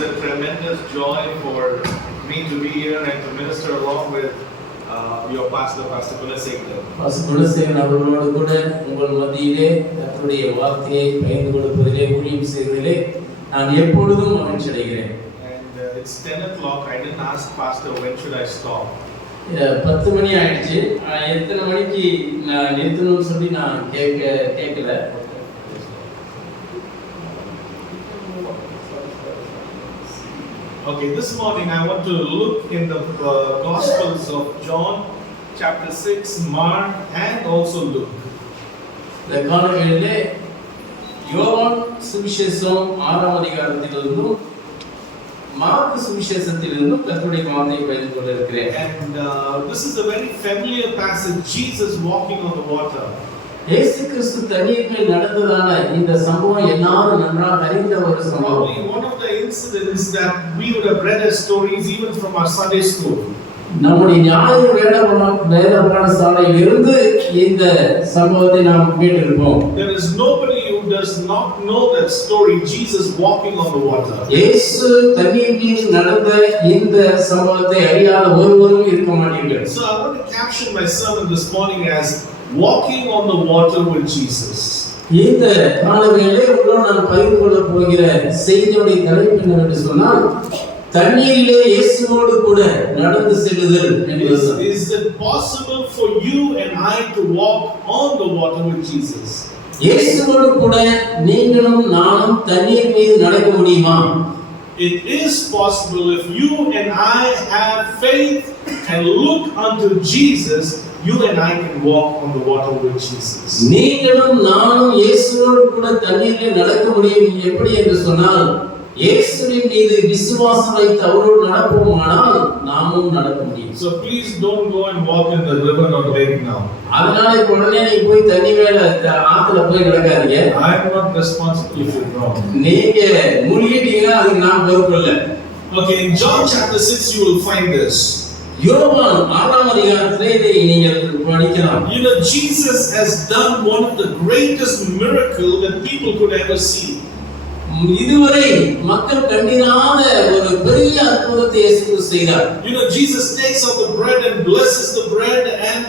is a tremendous joy for me to be here and to minister along with your pastor, Pastor Gunasekar. Pastor Gunasekar அவர்களோடு கூட உங்கள் மத்தியிலே கர்த்தருடைய வார்த்தையை பகிர்ந்து கொடுப்பதிலே ஊழியம் செய்வதிலே நான் எப்பொழுதும் மகிழ்ச்சி அடைகிறேன். And it's 10 o'clock. I didn't ask Pastor when should I stop. 10 மணி ஆயிடுச்சு. எத்தனை மணிக்கு நான் நிறுத்தணும்னு சொல்லி நான் கேட்கல. Okay, this morning I want to look in the Gospels of John, chapter 6, Mark, and also Luke. இந்த காலங்களிலே யோவான் சுவிசேஷம் 6ஆம் அதிகாரத்திலிருந்தும் மார்க் சுவிசேஷத்திலிருந்தும் கர்த்தருடைய வார்த்தையை பகிர்ந்து கொண்டிருக்கிறேன். And this is a very familiar passage, Jesus walking on the water. இயேசு கிறிஸ்து தண்ணீர் மேல் நடந்ததான இந்த சம்பவம் எல்லாரும் நன்றாக அறிந்த ஒரு சம்பவம். Probably one of the incidents that we would have read as stories even from our Sunday school. நம்முடைய ஞாயிறு வேத பாடசாலையிலிருந்து இந்த சம்பவத்தை நாம் கேட்டிருப்போம். There is nobody who does not know that story, Jesus walking on the water. இயேசு தண்ணீர் மீது நடந்த இந்த சம்பவத்தை அறியாத ஒருவரும் இருக்க மாட்டீர்கள். So I want to caption my sermon this morning as walking on the water with Jesus. இந்த காலவேளை உங்களோடு நான் பகிர்ந்து கொள்ள போகிற செய்தியுடைய தலைப்பு என்னவென்று சொன்னால் தண்ணீரிலே இயேசுவோடு கூட நடந்து செல்லுதல் என்பதுதான். Is it possible for you and I to walk on the water with Jesus? இயேசுவோடு கூட நீங்களும் நானும் தண்ணீர் மீது நடக்க முடியுமா? It is possible if you and I have faith and look unto Jesus. You and I can walk on the water with Jesus. நீங்களும் நானும் இயேசுவோடு கூட தண்ணீரில் நடக்க முடியும் எப்படி என்று சொன்னால் இயேசுவின் மீது விசுவாசம் வைத்து அவரோடு நடப்போமானால் நாமும் நடக்க முடியும். So please don't go and walk in the river or lake now. அதனால உடனே நீ போய் தண்ணி மேல ஆத்துல போய் நடக்காதீங்க. I am not responsible if you drown. நீங்க மூழ்கிட்டீங்கன்னா அதுக்கு நான் பொறுப்பு இல்ல. Okay, in John chapter 6 you will find this. யோவான் 6ஆம் அதிகாரத்திலே இதை நீங்கள் படிக்கலாம். You know, Jesus has done one of the greatest miracles that people could ever see. இதுவரை மக்கள் கண்டிராத ஒரு பெரிய அற்புதத்தை இயேசு செய்தார். You know, Jesus takes out the bread and blesses the bread and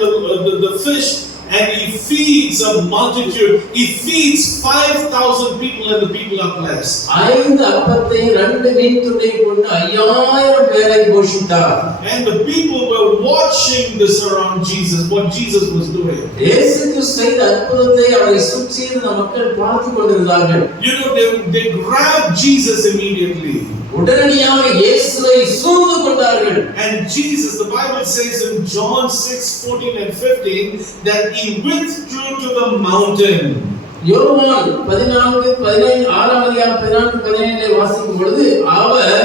the fish and he feeds a multitude. He feeds 5,000 people and the people are blessed. 5 அப்பத்தை 2 மீன் துண்டையும் கொண்டு 5000 பேரை போஷித்தார். And the people were watching this around Jesus, what Jesus was doing. இயேசு கிறிஸ்து செய்த அற்புதத்தை அவரை சுற்றி இருந்த மக்கள் பார்த்து கொண்டிருந்தார்கள். You know, they grabbed Jesus immediately. உடனடியாக இயேசுவை சூழ்ந்து கொண்டார்கள். And Jesus, the Bible says in John 6:14 and 15 that he withdrew to the mountain. யோவான் 6ஆம் அதிகாரம் 14-15 வாசிக்கும் பொழுது அவர்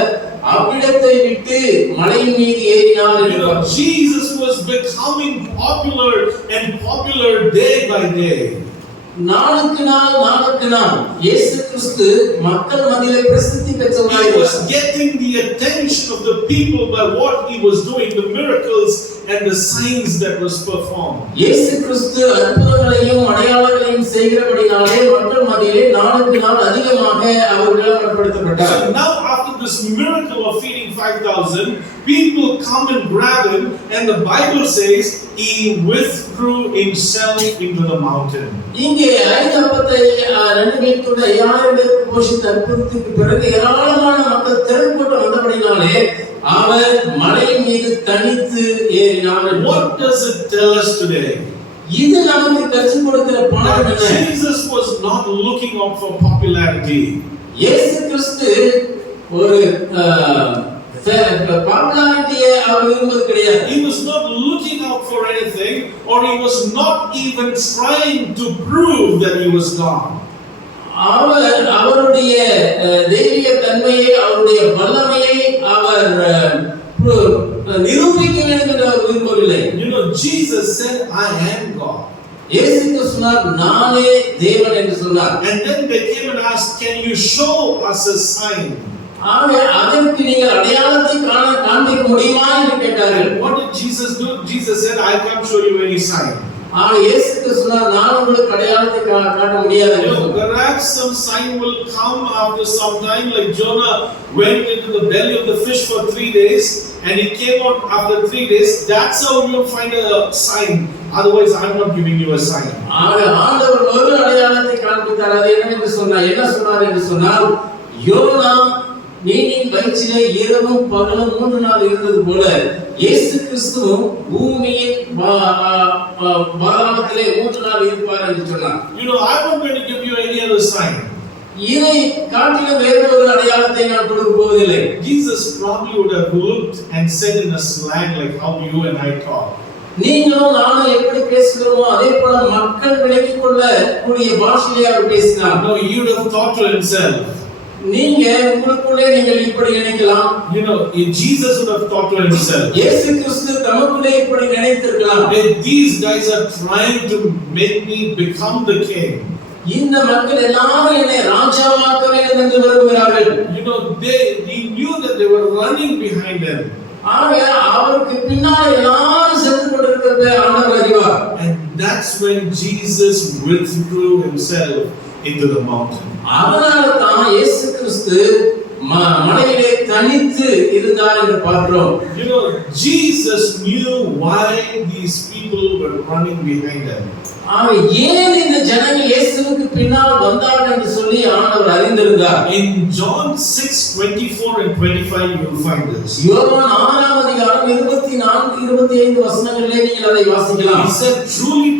அவ்விடத்தை விட்டு மலையின் மீது ஏறினார். You know, Jesus was becoming popular and popular day by day. நாளுக்கு நாள் இயேசு கிறிஸ்து மக்கள் மத்தியிலே பிரசித்தி பெற்றவராய் He was getting the attention of the people by what he was doing, the miracles and the signs that was performed. இயேசு கிறிஸ்து அற்புதங்களையும் அடையாளங்களையும் செய்கிறபடியாலே மக்கள் மத்தியிலே நாளுக்கு நாள் அதிகமாக அவர் விளம்பரப்படுத்தப்பட்டார். So now after this miracle of feeding 5,000, people come and grab him and the Bible says he withdrew himself into the mountain. இங்கே 5 அப்பத்தை 2 மீன் துண்டை 5000 பேருக்கு போஷித்த அற்புதத்துக்கு பிறகு ஏராளமான மக்கள் திரள்கூட்டம் வந்தபடினாலே அவர் மலையின் மீது தனித்து ஏறினார். What does it tell us today? இது நமக்கு கற்றுக் கொடுக்கிற பாடம் என்ன? Jesus was not looking out for popularity. இயேசு கிறிஸ்து ஒரு பாப்புலாரிட்டியை அவர் விரும்புவது கிடையாது. He was not looking out for anything, or he was not even trying to prove that he was God. அவருடைய தெய்வீக தன்மையை அவருடைய வல்லமையை அவர் நிரூபிக்க வேண்டும் என்று அவர் விரும்பவில்லை. You know, Jesus said, I am God. இயேசு கிறிஸ்து சொன்னார் நானே தேவன் என்று சொன்னார். And then they came and asked, can you show us a sign? அதற்கு நீங்கள் அடையாளத்தை காண்பிக்க முடியுமா என்று கேட்டார்கள். What did Jesus do? Jesus said, I can't show you any sign. இயேசு கிறிஸ்து நான் உங்களுக்கு அடையாளத்தை காட்ட முடியாது. Perhaps some sign will come after some time, like Jonah went into the belly of the fish for 3 days and he came out after 3 days. That's how you find a sign. Otherwise I'm not giving you a sign. ஆண்டவர் ஒரு அடையாளத்தை காண்பித்தார். அது என்னவென்று சொன்னார், என்ன சொன்னார் என்று சொன்னால், யோனா மீனின் வயிற்றிலே இரவும் பகலும் 3 நாள் இருந்தது போல இயேசு கிறிஸ்துவும் பூமியின் பாதாளத்திலே 3 நாள் இருப்பார் என்று சொன்னார். I'm not going to give you any other sign. இதை காட்டிலும் வேறு ஒரு அடையாளத்தை நான் கொடுக்க போவதில்லை. Jesus probably would have looked and said in a slang like how you and I talk. நீங்களும் நானும் எப்படி பேசுகிறோமோ அதே போல மக்கள் விளங்கிக் கொள்ள கூடிய பாஷையிலே அவர் பேசினார். No, he would have thought to himself. நீங்க உங்களுக்குள்ளே நீங்கள் இப்படி நினைக்கலாம். Jesus would have thought to himself. இயேசு கிறிஸ்து தமக்குள்ளே இப்படி நினைத்திருக்கலாம். These guys are trying to make me become the king. இந்த மக்கள் எல்லாரும் என்னை ராஜாவாக்க வேண்டும் என்று விரும்புகிறார்கள். He knew that they were running behind him. அவருக்கு பின்னால் எல்லாரும் சென்று கொண்டிருக்கிறதை ஆண்டவர் அறிவார். And that's when Jesus withdrew himself into the mountain. அதனால தான் இயேசு கிறிஸ்து மலையிலே தனித்து இருந்தார் என்று பார்க்கிறோம். Jesus knew why these people were running behind him. ஏன் இந்த ஜனங்கள் இயேசுவுக்கு பின்னால் வந்தார்கள் என்று சொல்லி ஆண்டவர் அறிந்திருந்தார். In John 6:24 and 25 you will find this. யோவான் 6ஆம் அதிகாரம் 24 25 வசனங்களிலே நீங்கள் அதை வாசிக்கலாம். He said,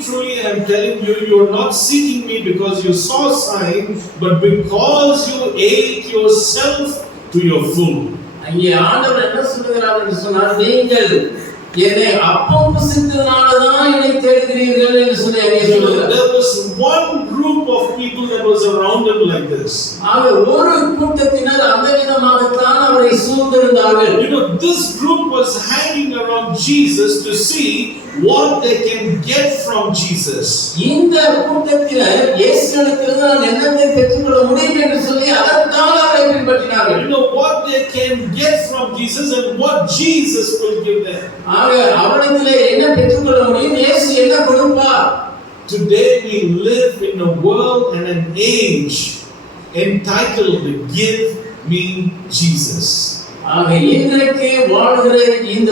truly I am telling you, you are not seeking me because you saw sign, but because you ate yourself to your full. அங்கே ஆண்டவர் என்ன சொல்கிறார் என்று சொன்னால், நீங்கள் என்னை அப்பம் புசித்ததனால தான் என்னை தேடுகிறீர்கள் என்று சொல்லி அங்கே சொல்கிறார். There was one group of people that was around him like this. ஒரு கூட்டத்தினர் அந்த விதமாகத்தான் அவரை சூழ்ந்திருந்தார்கள். This group was hanging around Jesus to see what they can get from Jesus. இந்த கூட்டத்தினர் இயேசுவிடத்திலிருந்து நான் என்னத்தை பெற்றுக்கொள்ள முடியும் என்று சொல்லி அதற்காக அவரை பின்பற்றினார்கள். What they can get from Jesus and what Jesus will give them. அவரிடத்திலே என்ன பெற்றுக்கொள்ள முடியும், இயேசு என்ன கொடுப்பார். Today we live in a world and an age entitled Give Me Jesus. இன்றைக்கு வாழ்கிற இந்த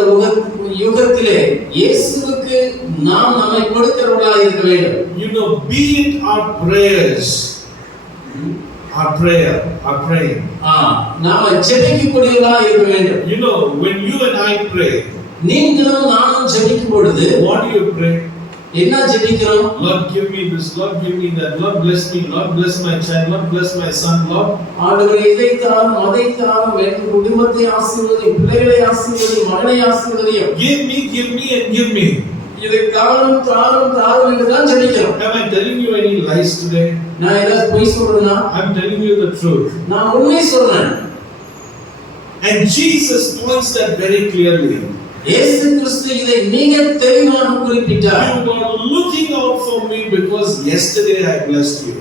யுகத்திலே இயேசுவுக்கு நாம் நம்மை கொடுக்கிறவர்களாக இருக்க வேண்டும். Be it our prayers, our praying. நாம ஜெபிக்கக்கூடியவர்களாக இருக்க வேண்டும். When you and I pray, நீங்களும் நானும் ஜெபிக்கும் பொழுது what do you pray? என்ன ஜெபிக்கிறோம்? Lord give me this, Lord give me that, Lord bless me, Lord bless my child, Lord bless my son, Lord. ஆண்டவரே இதை தாரும் அதை தாரும், என் குடும்பத்தை ஆசீர்வதியும், பிள்ளைகளை ஆசீர்வதியும், மகனை ஆசீர்வதியும். Give me and give me. இதை தாரும் தாரும் தாரும் என்று தான் ஜெபிக்கிறோம். Am I telling you any lies today? நான் ஏதாவது பொய் சொல்றேனா? I'm telling you the truth. நான் உண்மை சொல்றேன். And Jesus points that very clearly. இயேசு கிறிஸ்து இதை மிக தெளிவாக குறிப்பிட்டார். You are looking out for me because yesterday I blessed you.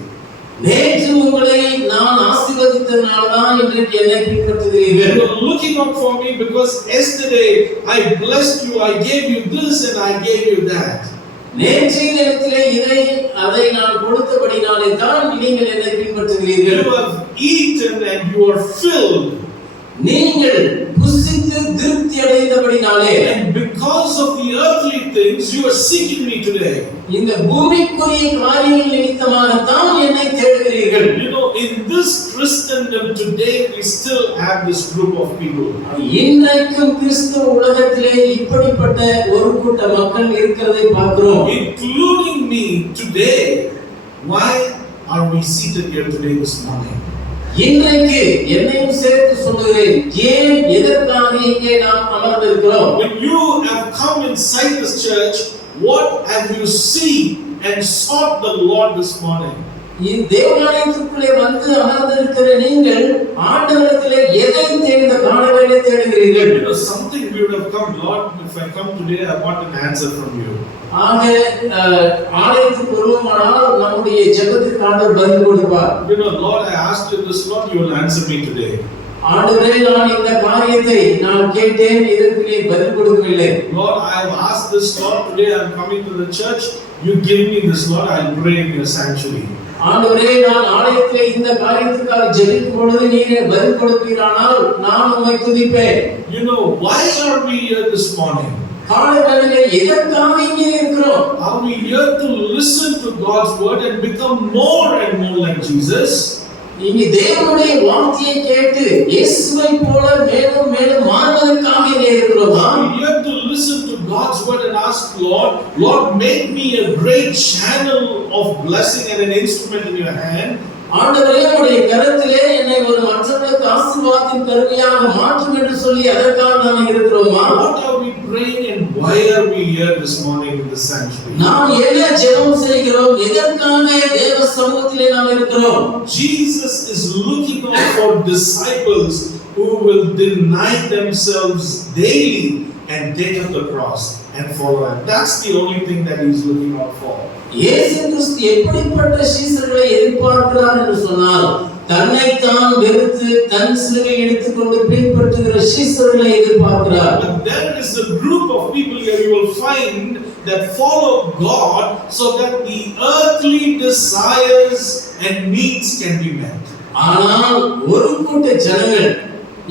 நேற்று உங்களை நான் ஆசீர்வதித்ததனால தான் இன்றைக்கு என்னை பின்பற்றுகிறீர்கள். You are looking out for me because yesterday I blessed you, I gave you this and I gave you that. நேற்றைய தினத்திலே இதை அதை நான் கொடுத்தபடினாலே தான் நீங்கள் என்னை பின்பற்றுகிறீர்கள். You have eaten and you are filled. நீங்கள் புசித்து திருப்தி அடைந்தபடினாலே, and because of the earthly things you are seeking me today. இந்த பூமிக்குரிய காரியங்கள் நிமித்தமாக தான் என்னை தேடுகிறீர்கள். In this Christendom today we still have this group of people. இன்றைக்கும் கிறிஸ்தவ உலகத்திலே இப்படிப்பட்ட ஒரு கூட்ட மக்கள் இருக்கிறதை பார்க்கிறோம். Including me today. Why are we seated here today this morning? இன்றைக்கு என்னையும் சேர்த்து சொல்கிறேன், ஏன் எதற்காக இங்கே நாம் அமர்ந்திருக்கிறோம்? When you have come inside this church, what have you seen and sought the Lord this morning? இந்த தேவாலயத்துக்குள்ளே வந்து அமர்ந்திருக்கிற நீங்கள் ஆண்டவரிடத்திலே எதை தேடுகிறீர்கள்? Something we would have come, Lord, if I come today I want an answer from you. ஆலயத்துக்கு வருவோமானால் நம்முடைய ஜெபத்துக்கு ஆண்டவர் பதில் கொடுப்பார். Lord, I asked you this, Lord, you will answer me today. ஆண்டவரே, நான் இந்த காரியத்தை நான் கேட்டேன், இதற்கு நீ பதில் கொடுக்கவில்லை. Lord, I have asked this, Lord, today I am coming to the church. you give me this, Lord, I'll pray in your sanctuary. ஆண்டவரே, நான் ஆலயத்திலே இந்த காரியத்துக்காக ஜெபிக்கும் பொழுது நீரே பதில் கொடுப்பீரானால் நான் உம்மை துதிப்பேன். You know, why are we here this morning? காலை வேளையிலே எதற்காக இங்கே இருக்கிறோம்? Are we here to listen to God's word and become more and more like Jesus? இங்கே தேவனுடைய வார்த்தையை கேட்டு இயேசுவை போல மேலும் மேலும் மாறுவதற்காக இங்கே இருக்கிறோமா? Are we here to listen to God's word and ask Lord, Lord, make me a great channel of blessing and an instrument in your hand? ஆண்டவரே, உம்முடைய கரத்திலே என்னை ஒரு மற்றவர்களுக்கு ஆசீர்வாதத்தின் கருவியாக மாற்றும் என்று சொல்லி அதற்காக நாம் இருக்கிறோமா? What are we praying and why are we here this morning in the sanctuary? நாம் என்ன ஜெபம் செய்கிறோம்? எதற்காக தேவ சமூகத்திலே நாம் இருக்கிறோம்? Jesus is looking out for disciples who will deny themselves daily and take up the cross and follow him. That's the only thing that he is looking out for. இயேசு கிறிஸ்து எப்படிப்பட்ட சீசர்களை எதிர்பார்க்கிறார் என்று சொன்னால், தன்னை தான் வெறுத்து தன் சிலுவை எடுத்துக்கொண்டு பின்பற்றுகிற சீசர்களை எதிர்பார்க்கிறார். But there is a group of people here you will find that follow God so that the earthly desires and needs can be met. ஆனால் ஒரு கூட்ட ஜனங்கள்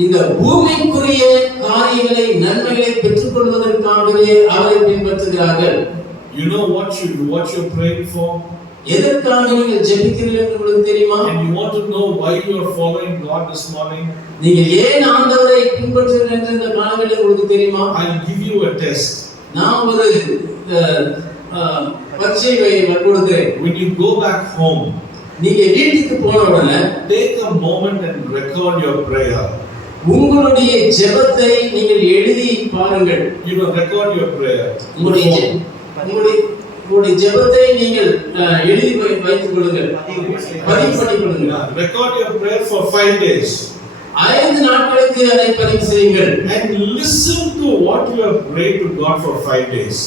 இந்த பூமிக்குரிய காரியங்களை நன்மைகளை பெற்றுக்கொள்வதற்காகவே அவரை பின்பற்றுகிறார்கள். You know what you're praying for? எதற்காக நீங்கள் ஜெபிக்கிறீர்கள் என்று உங்களுக்கு தெரியுமா? And you want to know why you are following God this morning? நீங்கள் ஏன் ஆண்டவரை பின்பற்றுகிறீர்கள் என்று இந்த காலங்களில் உங்களுக்கு தெரியுமா? I'll give you a test. நான் ஒரு பரீட்சையை கொடுக்கிறேன். When you go back home, நீங்க வீட்டுக்கு போன உடனே take a moment and record your prayer. உங்களுடைய ஜெபத்தை நீங்கள் எழுதி பாருங்கள். You know, record your prayer. உங்களுடைய ஜெபத்தை நீங்கள் எழுதி வைத்துக் கொள்ளுங்கள், பதிவு பண்ணி கொள்ளுங்கள். Record your prayer for 5 days. 5 நாட்களுக்கு அதை பதிவு செய்யுங்கள். And listen to what you have prayed to God for 5 days.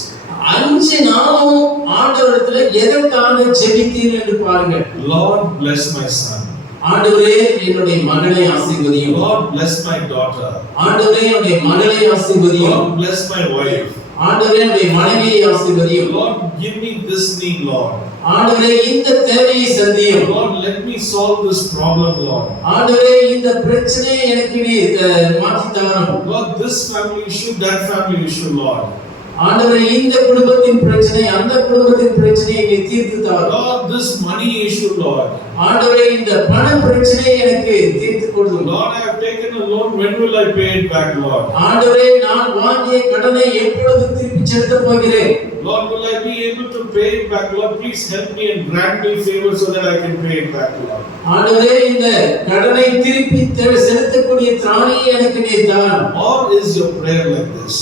5 நாளும் ஆண்டவரிடத்தில் எதற்காக ஜெபித்தீர்கள் என்று பாருங்கள். Lord, bless my son. ஆண்டவரே, என்னுடைய மகனை ஆசீர்வதியும். Lord, bless my daughter. ஆண்டவரே, என்னுடைய மகளை ஆசீர்வதியும். Lord, bless my wife. ஆண்டவரே, என்னுடைய மனைவியை ஆசீர்வதியும். Lord, give me this need, Lord. ஆண்டவரே, இந்த தேவையை சந்தியும். Lord, let me solve this problem, Lord. ஆண்டவரே, இந்த பிரச்சனையை எனக்கு நீ மாற்றி தாரும். Lord, this family issue, that family issue, Lord. ஆண்டவரே, இந்த குடும்பத்தின் பிரச்சனை, அந்த குடும்பத்தின் பிரச்சனையை நீ தீர்த்து தாரும். Lord, this money issue, Lord. ஆண்டவரே, இந்த பண பிரச்சனையை எனக்கு தீர்த்து கொள்ளும். Lord, I have taken a loan, when will I pay it back, Lord? ஆண்டவரே, நான் வாங்கிய கடனை எப்பொழுது திருப்பி செலுத்த போகிறேன்? Lord, will I be able to pay it back? Lord, please help me and grant me favor so that I can pay it back, Lord. ஆண்டவரே, இந்த கடனை திருப்பி செலுத்தக்கூடிய திராணியை எனக்கு நீ தாரும். Or is your prayer like this?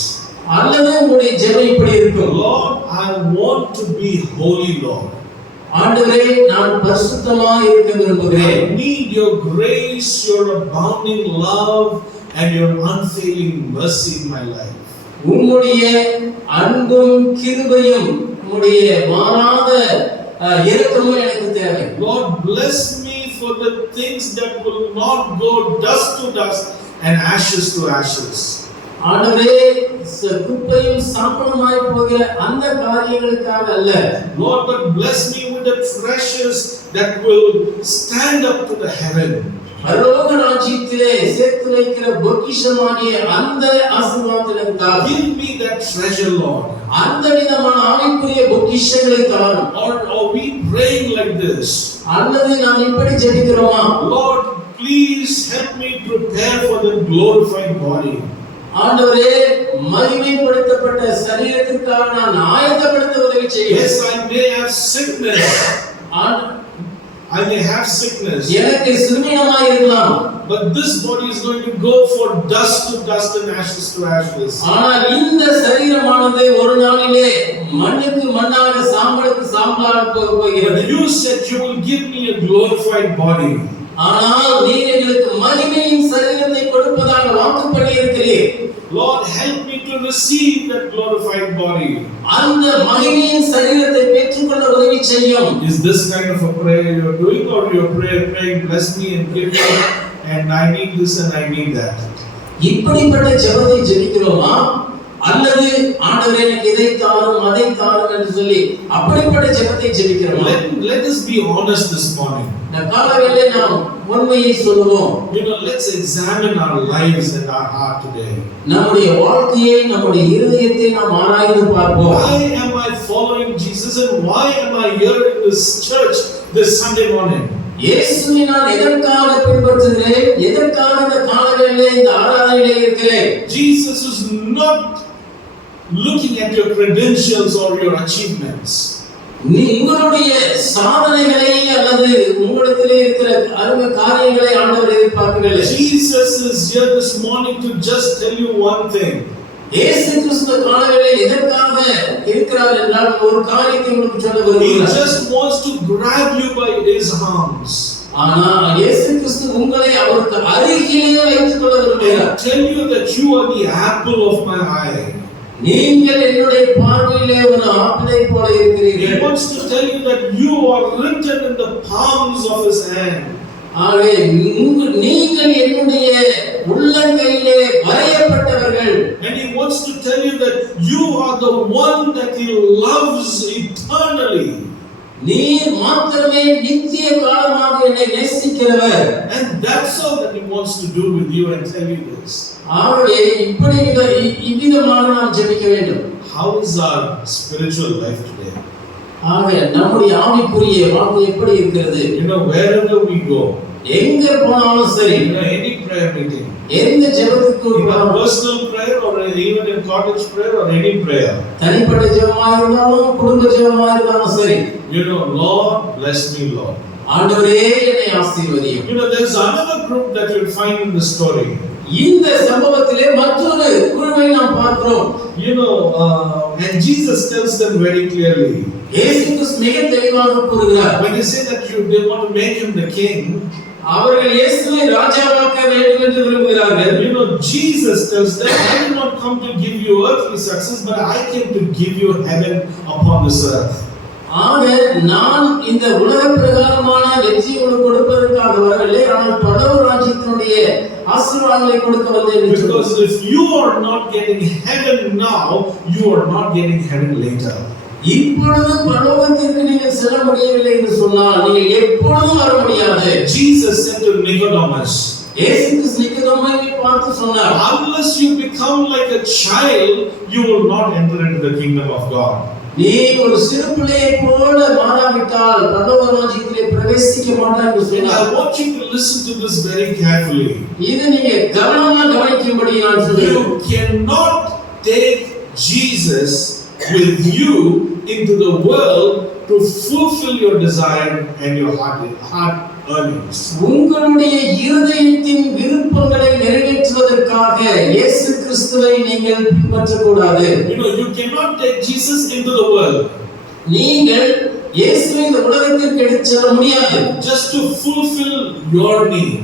அல்லது உங்களுடைய ஜெபம் இப்படி இருக்கும். Lord, I want to be holy, Lord. ஆண்டவரே, நான் பரிசுத்தமாய் இருக்க விரும்புகிறேன். I need your grace, your abounding love and your unfailing mercy in my life. உம்முடைய அன்பும் கிருபையும் உம்முடைய மாறாத இரக்கமும் எனக்கு தேவை. Lord, bless me for the things that will not go dust to dust and ashes to ashes. ஆண்டவரே, குப்பையும் சாம்பலுமாய் போகிற அந்த காரியங்களுக்காக அல்ல. Lord, but bless me with the treasures that will stand up to the heaven. பரலோக ராஜ்யத்திலே சேர்த்து வைக்கிற பொக்கிஷமாகிய அந்த ஆசீர்வாதத்தை தாரும். Give me that treasure, Lord. அந்த விதமான ஆவிக்குரிய பொக்கிஷங்களை தாரும். Or are we praying like this? அல்லது நாம் இப்படி ஜெபிக்கிறோமா? Lord, please help me prepare for the glorified body. ஆண்டவரே, மகிமைப்படுத்தப்பட்ட சரீரத்திற்காக நான் ஆயத்தப்படுத்த உதவி செய்யும். Yes, I may have sickness. I may have sickness. எனக்கு சுகவீனமாய் இருக்கலாம். But this body is going to go for dust to dust and ashes to ashes. ஆனால் இந்த சரீரமானது ஒரு நாளிலே மண்ணுக்கு மண்ணாக சாம்பலுக்கு சாம்பலாக போகிறது. You said you will give me a glorified body. ஆனால் நீர் எங்களுக்கு மகிமையின் சரீரத்தை கொடுப்பதாக வாக்கு பண்ணியிருக்கிறீர். Lord, help me to receive that glorified body. அந்த மகிமையின் சரீரத்தை பெற்றுக்கொள்ள உதவி செய்யும். Is this kind of a prayer you are doing, or you are praying, bless me and give me, and I need this and I need that? இப்படிப்பட்ட ஜெபத்தை ஜெபிக்கிறோமா? அல்லது ஆண்டவரே எனக்கு இதை தாரும் அதை தாரும் என்று சொல்லி அப்படிப்பட்ட ஜெபத்தை ஜெபிக்கிறோம். Let us be honest this morning. இந்த காலையிலே நாம் உண்மையை சொல்லுவோம். Let's examine our lives and our heart today. நம்முடைய வாழ்க்கையை நம்முடைய இருதயத்தை நாம் ஆராய்ந்து பார்ப்போம். Why am I following Jesus and why am I here in this church this Sunday morning? இயேசுவை நான் எதற்காக பின்பற்றுகிறேன், எதற்காக இந்த காலையிலே இந்த ஆராதனையிலே இருக்கிறேன்? Jesus is not looking at your credentials or your achievements. உங்களுடைய சாதனைகளை அல்லது உங்களிடத்திலே இருக்கிற அருமை காரியங்களை ஆண்டவர் எதிர்பார்க்கவில்லை. Jesus is here this morning to just tell you one thing. இயேசு கிறிஸ்து காலையிலே எதற்காக இருக்கிறார் என்றால் ஒரு காரியத்தை உங்களுக்கு சொல்ல விரும்புகிறார். He just wants to grab you by his arms. ஆனால் இயேசு கிறிஸ்து உங்களை அவருக்கு அருகிலே வைத்துக் கொள்ள விரும்புகிறார். Tell you that you are the apple of my eye. நீங்கள் என்னுடைய பார்வையிலே ஒரு ஆப்பிளை போல இருக்கிறீர்கள். He wants to tell you that you are written in the palms of his hand. ஆகவே நீங்கள் என்னுடைய உள்ளங்கையிலே வரையப்பட்டவர்கள். And he wants to tell you that you are the one that he loves eternally. நீர் மாத்திரமே நித்திய காலமாக என்னை நேசிக்கிறவர். And that's all that he wants to do with you and tell you this. ஆகவே இவ்விதமாக நாம் ஜெபிக்க வேண்டும். How is our spiritual life today? ஆகவே நம்முடைய ஆவிக்குரிய வாழ்க்கை எப்படி இருக்கிறது? Wherever we go, எங்க போனாலும் சரி, any prayer meeting, எந்த ஜெபத்துக்கு personal prayer or even in cottage prayer or any prayer, தனிப்பட்ட ஜெபமா இருந்தாலும் குடும்ப ஜெபமா இருந்தாலும் சரி, Lord bless me, Lord. ஆண்டவரே என்னை ஆசீர்வதியும். There's another group that you'll find in the story. இந்த சம்பவத்திலே மற்றொரு குழுவை நாம் பார்க்கிறோம். And Jesus tells them very clearly. இயேசு கிறிஸ்து மிக தெளிவாக கூறுகிறார். When they say that they want to make him the king, அவர்கள் இயேசுவை ராஜாவாக்க வேண்டும் என்று விரும்புகிறார்கள். Jesus tells them, I did not come to give you earthly success, but I came to give you heaven upon this earth. ஆக நான் இந்த உலக பிரகாரமான வெற்றியை உங்களுக்கு கொடுப்பதற்காக வரவில்லை, ஆனால் பரலோக ராஜ்யத்தினுடைய ஆசீர்வாதங்களை கொடுக்க வந்தேன். Because if you are not getting heaven now, you are not getting heaven later. இப்பொழுது பரலோகத்திற்கு நீங்கள் செல்ல முடியவில்லை என்று சொன்னால் நீங்கள் எப்பொழுதும் வர முடியாது. Jesus said to Nicodemus, இயேசு கிறிஸ்து நிக்கோதேமை பார்த்து சொன்னார், unless you become like a child, you will not enter into the kingdom of God. நீ ஒரு சிறு பிள்ளையை போல மாறாவிட்டால் பரலோக ராஜ்யத்திலே பிரவேசிக்க மாட்டாய் என்று சொன்னார். I want you to listen to this very carefully. இது நீங்க கவனமா கவனிக்கும்படி நான் சொல்றேன். You cannot take Jesus with you into the world to fulfill your desire and your heart earnings. உங்களுடைய இருதயத்தின் விருப்பங்களை நிறைவேற்றுவதற்காக இயேசு கிறிஸ்துவை நீங்கள் பின்பற்றக்கூடாது. You cannot take Jesus into the world. நீங்கள் இயேசுவை இந்த உலகத்திற்கு எடுத்து செல்ல முடியாது. Just to fulfill your need.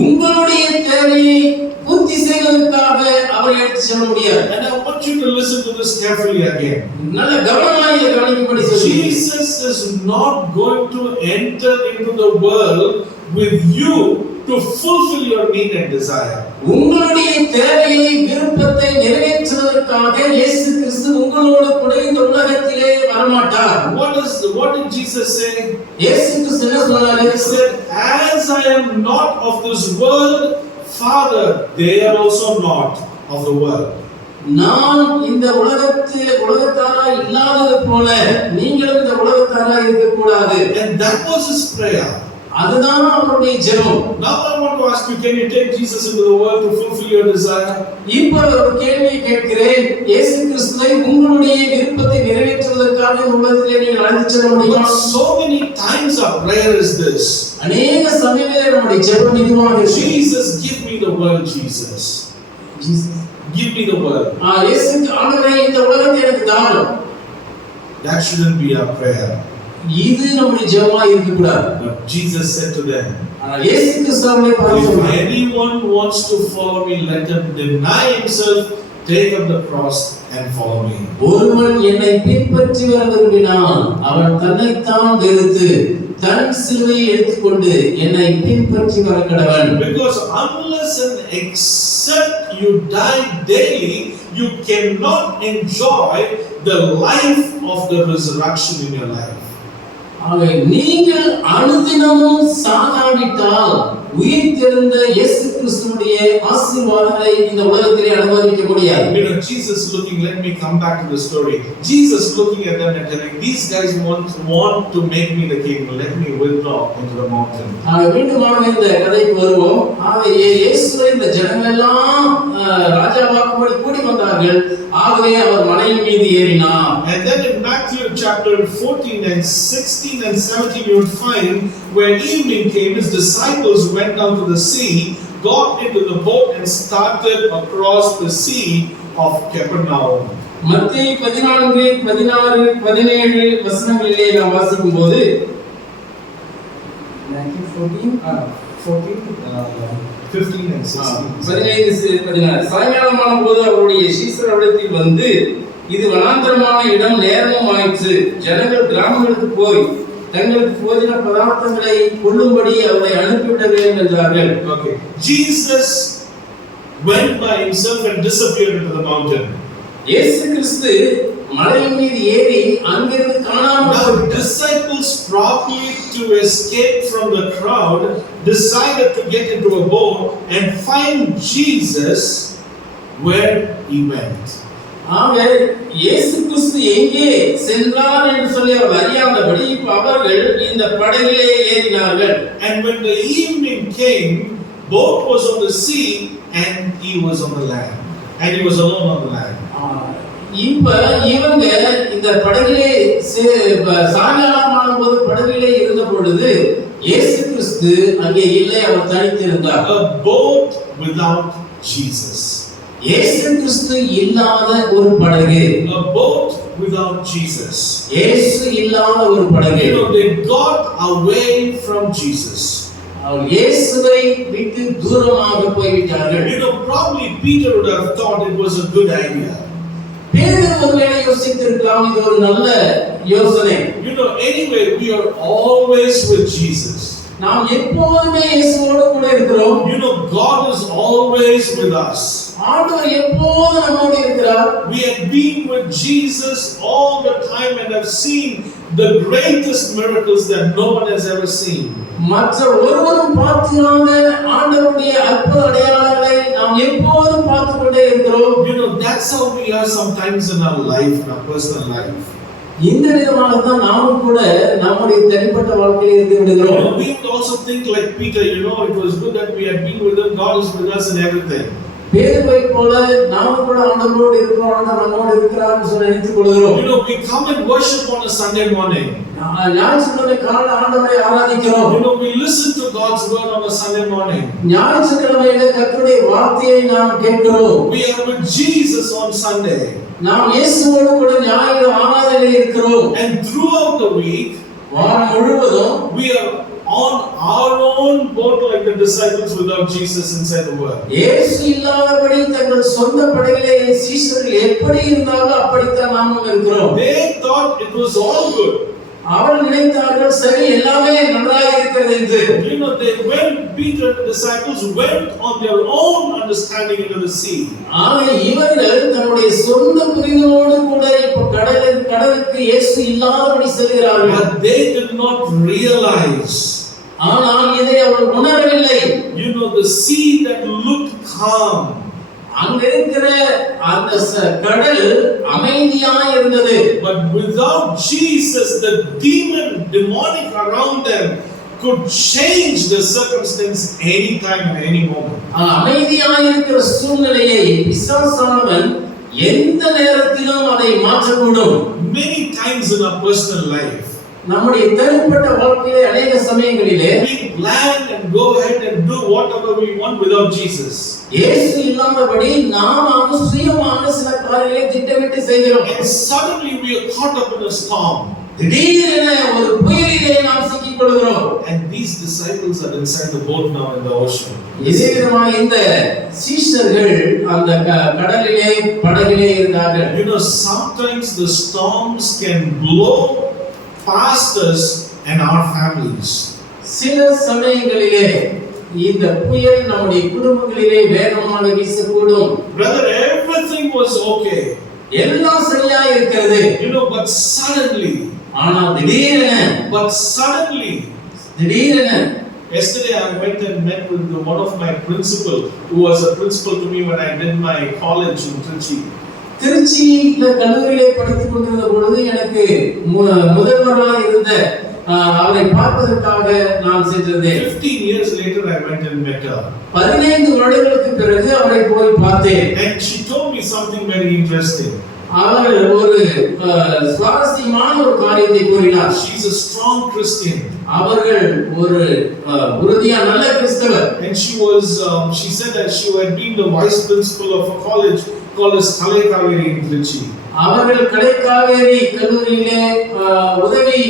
உங்களுடைய தேவையை பூர்த்தி செய்வதற்காக அவரை எடுத்து செல்ல முடியாது. And I want you to listen to this carefully again. நல்ல கவனமாக கவனிக்கும்படி சொல்லுங்கள். Jesus is not going to enter into the world with you to fulfill your need and desire. உங்களுடைய தேவையை விருப்பத்தை நிறைவேற்றுவதற்காக இயேசு கிறிஸ்து உங்களோடு கூட இந்த உலகத்திலே வரமாட்டார். What did Jesus say? இயேசு கிறிஸ்து என்ன சொன்னார்? He said, as I am not of this world, Father, they are also not of the world. நான் இந்த உலகத்தாரா இல்லாதது போல நீங்களும் இந்த உலகத்தாரா இருக்க கூடாது. And that was his prayer. அதுதான் அவருடைய ஜெபம். Now I want to ask you, can you take Jesus into the world to fulfill your desire? இப்போ ஒரு கேள்வியை கேட்கிறேன். இயேசு கிறிஸ்துவை உங்களுடைய விருப்பத்தை நிறைவேற்றுவதற்காக இந்த உலகத்திலே நீங்கள் அழைத்து செல்ல முடியுமா? So many times our prayer is this. அநேக சமயங்களில் நம்முடைய ஜெபம் இதுவாக இருக்கு. Jesus, give me the world, Jesus. Give me the world. இயேசு ஆண்டவரே இந்த உலகத்தை எனக்கு தாரும். That shouldn't be our prayer. இது நம்முடைய ஜெபமா இருக்க கூடாது. But Jesus said to them, இயேசு கிறிஸ்துவை பார்த்து if anyone wants to follow me, let him deny himself, take up the cross and follow me. ஒருவன் என்னை பின்பற்றி வர விரும்பினால் அவன் தன்னைத்தான் வெறுத்து தன் சிலுவையை எடுத்துக்கொண்டு என்னை பின்பற்றி வர கடவன். Because unless and except you die daily, you cannot enjoy the life of the resurrection in your life. ஆகவே நீங்கள் அனுதினமும் சாகாவிட்டால் உயிர்த்தெழுந்த இயேசு கிறிஸ்துவுடைய ஆசீர்வாதங்களை இந்த உலகத்திலே அனுபவிக்க முடியாது. You know, Jesus looking, let me come back to the story. Jesus looking at them and telling, these guys want to make me the king. Let me withdraw into the mountain. மீண்டுமாக இந்த கதைக்கு வருவோம். ஆகவே இயேசுவை இந்த ஜனங்கள் எல்லாம் ராஜாவாக்கும்படி கூடி வந்தார்கள். ஆகவே அவர் மலையின் மீது ஏறினார். And then in Matthew chapter 14 and 16 and 17 you would find when evening came, his disciples went down to the sea, got into the boat and started across the sea of Capernaum. மத்தேயு 14, 16, 17 வசனங்களிலே நாம் வாசிக்கும்போது 15 and 16. 16 சாயங்காலமான போது அவருடைய சீஷர்களிடத்தில் வந்து, இது வனாந்தரமான இடம், நேரமும் ஆயிற்று. ஜனங்கள் கிராமங்களுக்கு போய் தங்களுக்கு போதின பதார்த்தங்களை கொள்ளும்படி அவரை அனுப்பிவிட வேண்டும் என்றார்கள். Okay. Jesus went by himself and disappeared into the mountain. இயேசு கிறிஸ்து மலையின் மீது ஏறி அங்கிருந்து காணாமல் போய்விட்டார். Disciples probably to escape from the crowd decided to get into a boat and find Jesus where he went. ஆகவே இயேசு கிறிஸ்து எங்கே சென்றார் என்று சொல்லி அவர் அறியாதபடி இப்ப அவர்கள் இந்த படகிலே ஏறினார்கள். And when the evening came, boat was on the sea and he was on the land. And he was alone on the land. இப்ப இவங்க இந்த படகிலே சாயங்காலமான போது படகிலே இருந்த பொழுது இயேசு கிறிஸ்து அங்கே இல்லை, அவர் தனித்திருந்தார். A boat without Jesus. இயேசு கிறிஸ்து இல்லாத ஒரு படகு. A boat without Jesus. இயேசு இல்லாத ஒரு படகு. You know, they got away from Jesus. இயேசுவை விட்டு தூரமாக போய்விட்டார்கள். You know, probably Peter would have thought it was a good idea. பேதுரு ஒருவேளை யோசித்திருக்கலாம், இது ஒரு நல்ல யோசனை. You know, anyway, we are always with Jesus. நாம் எப்போதுமே இயேசுவோடு கூட இருக்கிறோம். You know, God is always with us. ஆண்டவர் எப்போதும் நம்மோடு இருக்கிறார். We have been with Jesus all the time and have seen the greatest miracles that no one has ever seen. மற்ற ஒருவரும் பார்த்திராத ஆண்டவருடைய அற்புத அடையாளங்களை நாம் எப்போதும் பார்த்து கொண்டே இருக்கிறோம். You know, that's how we are sometimes in our life, in our personal life. இந்த விதமாக தான் நாமும் கூட நம்முடைய தனிப்பட்ட வாழ்க்கையில் இருந்து விடுகிறோம். We would also think like Peter, you know, it was good that we had been with him. God is with us in everything. பேதுருவை போல நாமும் கூட ஆண்டவரோடு இருக்கிறோம், ஆண்டவர் நம்மோடு இருக்கிறார்னு சொல்லி நினைத்துக் கொள்கிறோம். You know, we come and worship on a Sunday morning. ஞாயிற்றுக்கிழமை காலை ஆண்டவரை ஆராதிக்கிறோம். You know, we listen to God's word on a Sunday morning. ஞாயிற்றுக்கிழமையில கர்த்தருடைய வார்த்தையை நாம் கேட்கிறோம். We are with Jesus on Sunday. நாம் இயேசுவோடு கூட ஞாயிறு ஆராதனையில் இருக்கிறோம். And throughout the week, வாரம் முழுவதும் we are on our own boat like the disciples without Jesus inside the world. இயேசு இல்லாதபடி தங்கள் சொந்த படகிலே சீஷர்கள் எப்படி இருந்தாலோ அப்படித்தான் நாமும் இருக்கிறோம். They thought it was all good. அவர்கள் நினைத்தார்கள் சரி எல்லாமே நன்றாக இருக்கிறது என்று. You know, they went, Peter and the disciples went on their own understanding into the sea. ஆக இவர்கள் தங்களுடைய சொந்த புரிதலோடு கூட இப்ப கடலுக்கு இயேசு இல்லாதபடி செல்கிறார்கள். But they did not realize. ஆனால் இதை அவர்கள் உணரவில்லை. You know, the sea that looked calm. அங்க இருக்கிற அந்த கடல் அமைதியாய் இருந்தது. But without Jesus, the demonic around them could change the circumstance anytime and any moment. அமைதியாய் இருக்கிற சூழ்நிலையை பிசாசானவன் எந்த நேரத்திலும் அதை மாற்றக்கூடும். Many times in our personal life, நம்முடைய தனிப்பட்ட வாழ்க்கையிலே அநேக சமயங்களிலே we plan and go ahead and do whatever we want without Jesus. இயேசு இல்லாதபடி நாம் சுயமாக சில காரியங்களை திட்டமிட்டு செய்கிறோம். And suddenly we are caught up in a storm. திடீரென ஒரு புயலிலே நாம் சிக்கிக் கொள்கிறோம். And these disciples are inside the boat now in the ocean. இதே விதமாக இந்த சீஷர்கள் அந்த கடலிலே படகிலே இருந்தார்கள். You know, sometimes the storms can blow past us and our families. சில சமயங்களிலே இந்த புயல் நம்முடைய குடும்பங்களிலே வேகமாக வீசக்கூடும். Brother, every everything was okay. எல்லாம் சரியா இருக்கிறது. You know, but suddenly, திடீரென yesterday I went and met with one of my principal who was a principal to me when I did my college in Trichy. திருச்சியில கல்லூரியிலே படித்துக் கொண்டிருந்த பொழுது எனக்கு முதல்வராக இருந்த அவரை பார்ப்பதற்காக நான் சென்றேன். 15 years later I went and met her. 15 வருடங்களுக்கு பிறகு அவரை போய் பார்த்தேன். And she told me something very interesting. அவர் ஒரு சுவாரஸ்யமான ஒரு காரியத்தை கூறினார். She is a strong Christian. அவர்கள் ஒரு உறுதியான நல்ல கிறிஸ்தவர். And she said that she had been the vice principal of a college called as Kalai Kaveri in Trichy. அவர்கள் கலை காவேரி கல்லூரியிலே உதவி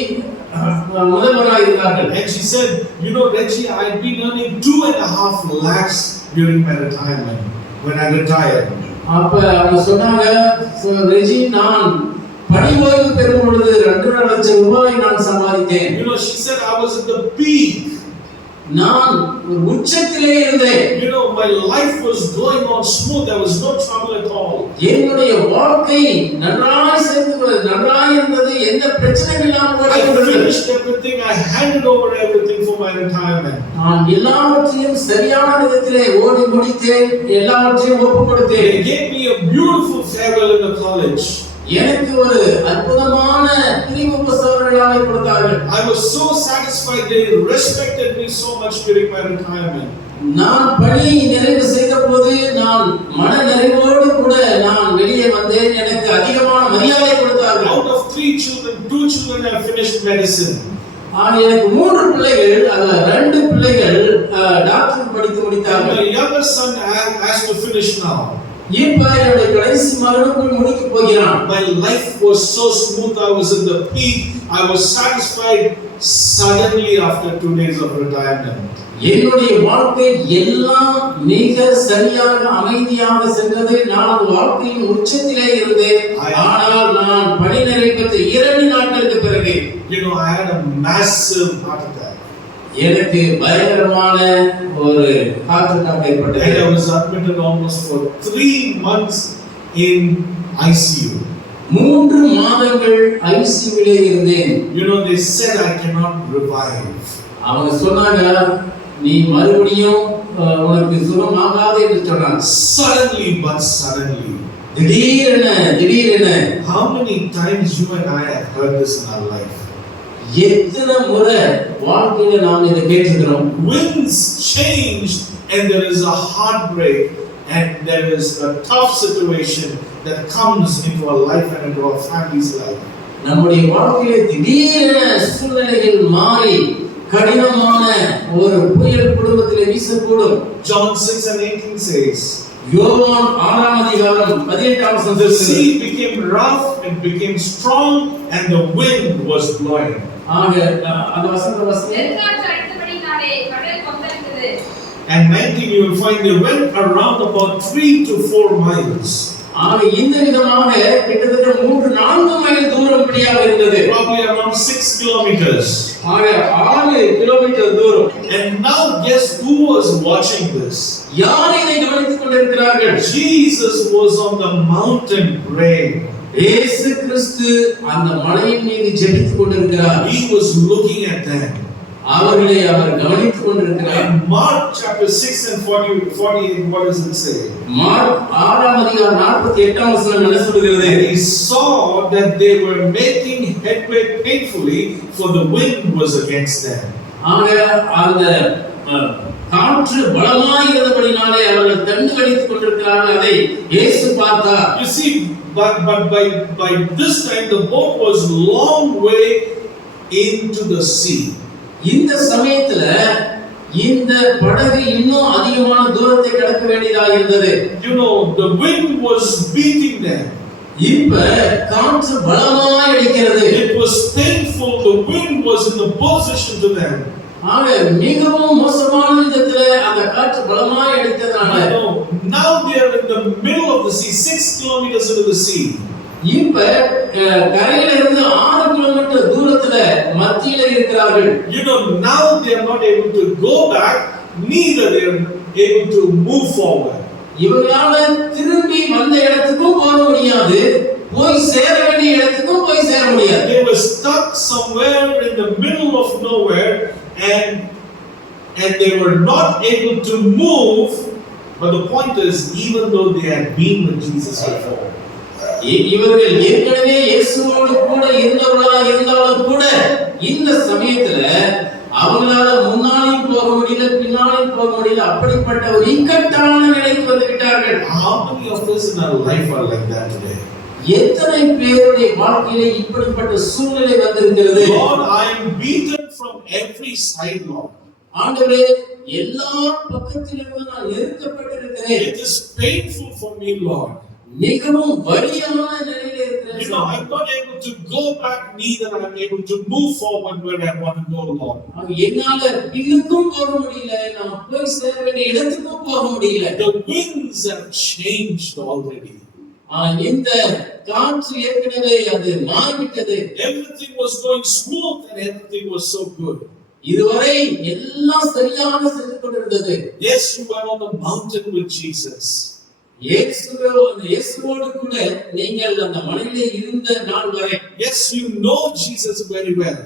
முதல்வராக இருந்தார்கள். And she said, you know, Reggie, I had been earning 2.5 lakhs during my retirement when I retired. அப்ப அவங்க சொன்னாங்க, ரெஜி, நான் பணி ஓய்வு பெறும் பொழுது 2.5 லட்சம் ரூபாய் நான் சம்பாதித்தேன். You know, she said I was at the peak. நான் உச்சத்திலே இருந்தேன். You know, my life was going on smooth. There was no trouble at all. என்னுடைய வாழ்க்கை நன்றாய் இருந்தது. எந்த பிரச்சனையும் இல்லாமல் ஓடிக்கொண்டிருந்தது. I finished everything. I handed over everything for my retirement. நான் எல்லாவற்றையும் சரியான விதத்திலே ஓடி முடித்தேன். எல்லாவற்றையும் ஒப்புக் கொடுத்தேன். They gave me a beautiful farewell in the college. எனக்கு ஒரு அற்புதமான பிரிவு உபசாரங்களை கொடுத்தார்கள். I was so satisfied. They respected me so much during my retirement. நான் பணி நிறைவு செய்தபோது நான் மன நிறைவோடு கூட நான் வெளியே வந்தேன். எனக்கு அதிகமான மரியாதை கொடுத்தார்கள். Out of 3 children, 2 children have finished medicine. எனக்கு 3 பிள்ளைகள், அதுல 2 பிள்ளைகள் டாக்டர் படித்து முடித்தார்கள். My younger son has to finish now. இப்ப என்னுடைய கடைசி மகனுக்கு முடிக்க போகிறான். My life was so smooth. I was in the peak. I was satisfied suddenly after 2 days of retirement. என்னுடைய வாழ்க்கை எல்லாம் மிக சரியாக அமைதியாக சென்றது. நான் வாழ்க்கையின் உச்சத்திலே இருந்தேன். ஆனால் நான் பணி நிறைவு பெற்ற 2 நாட்களுக்கு பிறகு, you know, I had a massive heart attack. எனக்கு பயங்கரமான ஒரு ஹார்ட் அட்டாக் ஏற்பட்டது. And I was admitted almost for 3 months in ICU. 3 மாதங்கள் ஐசியூவிலே இருந்தேன். You know, they said I cannot revive. அவங்க சொன்னாங்க, நீ மறுபடியும் உனக்கு சுகமாகாது என்று சொன்னாங்க. Suddenly. திடீரென. How many times you and I have heard this in our life? எத்தனை முறை வாழ்க்கையில நாம் இதை கேட்டிருக்கிறோம். Winds changed and there is a heartbreak and there is a tough situation that comes into our life and into our family's life. நம்முடைய வாழ்க்கையில திடீரென சூழ்நிலைகள் மாறி கடினமான ஒரு புயல் குடும்பத்திலே வீசக்கூடும். John 6:18 says, யோவான் 6:18 the sea became rough and became strong and the wind was blowing. அந்த வசனத்தை and 19 you will find they went around about 3 to 4 miles. இந்த விதமாக கிட்டத்தட்ட 3-4 மைல் தூரம் இப்படியாக இருந்தது. Probably around 6 kilometers. 6 கிலோமீட்டர் தூரம். And now guess who was watching this? யார் இதை கவனித்துக் கொண்டிருக்கிறார்கள்? Jesus was on the mountain praying. இயேசு கிறிஸ்து அந்த மலையின் மீது ஜெபித்துக் கொண்டிருக்கிறார். He was looking at them. அவர்களை அவர் கவனித்துக் கொண்டிருக்கிறார். Mark chapter 6 and 48 what does it say? Mark 6:48 என்ன சொல்கிறது? He saw that they were making headway painfully for the wind was against them. அந்த காற்று பலமாய் இருந்தபடினாலே அவர்கள் தண்டு கடித்துக் கொண்டிருக்கிறார்கள். அதை இயேசு பார்த்தார். You see, but by this time the boat was long way into the sea. இந்த சமயத்துல இந்த படகு இன்னும் அதிகமான தூரத்தை கடக்க வேண்டியதாக இருந்தது. You know, the wind was beating them. இப்ப காற்று பலமாய் அடிக்கிறது. It was painful. The wind was in opposition to them. மிகவும் மோசமான விதத்துல அந்த காற்று பலமாய் அடித்ததனால now they are in the middle of the sea, 6 kilometers into the sea. இப்ப கரையில இருந்து 6 கிலோமீட்டர் தூரத்துல மத்தியில இருக்கிறார்கள். You know, now they are not able to go back, neither they are able to move forward. இவங்களால திரும்பி வந்த இடத்துக்கும் போக முடியாது, போய் சேர வேண்டிய இடத்துக்கும் போய் சேர முடியாது. They were stuck somewhere in the middle of nowhere, and they were not able to move. But the point is, even though they had been with Jesus before, இவர்கள் ஏற்கனவே இயேசுவோடு கூட இருந்தவர்களா இருந்தாலும் கூட இந்த சமயத்துல அவங்களால முன்னாலும் போக முடியல, பின்னாலும் போக முடியல, அப்படிப்பட்ட ஒரு இக்கட்டான நிலைக்கு வந்து விட்டார்கள். How many of us in our life are like that today? எத்தனை பேருடைய வாழ்க்கையில இப்படிப்பட்ட சூழ்நிலை வந்திருக்கிறது? Lord, I am beaten from every side, Lord. ஆண்டவரே, எல்லா பக்கத்திலிருந்தும் நான் நெருக்கப்பட்டிருக்கிறேன். It is painful for me, Lord. மிகவும் வலியான நிலையில இருக்கிறேன். You know, I'm not able to go back, neither I'm able to move forward where I want to go, Lord. என்னால பின்னுக்கும் போக முடியல, நான் போய் சேர வேண்டிய இடத்துக்கும் போக முடியல. The winds have changed already. இந்த காற்று ஏற்கனவே அது மாறிவிட்டது. Everything was going smooth and everything was so good. இதுவரை எல்லாம் சரியாக சென்று கொண்டிருந்தது. Yes, you were on the mountain with Jesus. இயேசுவோடு கூட நீங்கள் அந்த மலையிலே இருந்த நாள் வரை. Yes, you know Jesus very well.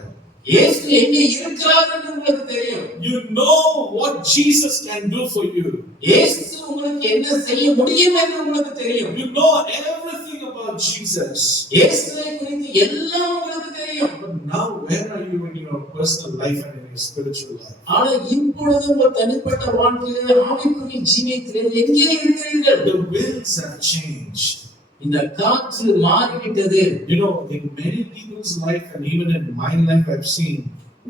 இயேசு எங்கே இருக்கிறார் என்று உங்களுக்கு தெரியும். You know what Jesus can do for you. இயேசு உங்களுக்கு என்ன செய்ய முடியும் என்று உங்களுக்கு தெரியும். You know everything about Jesus. இயேசுவை குறித்து எல்லாம் உங்களுக்கு தெரியும். But now where are you in your personal life and in your spiritual life? ஆனா இப்பொழுது உங்கள் தனிப்பட்ட வாழ்க்கையிலே ஆவிக்குரிய ஜீவியத்திலே எங்கே இருக்கிறீர்கள்? The winds have changed. இந்த காற்று மாறிவிட்டது. You know, in many people's life and even in my life, I've seen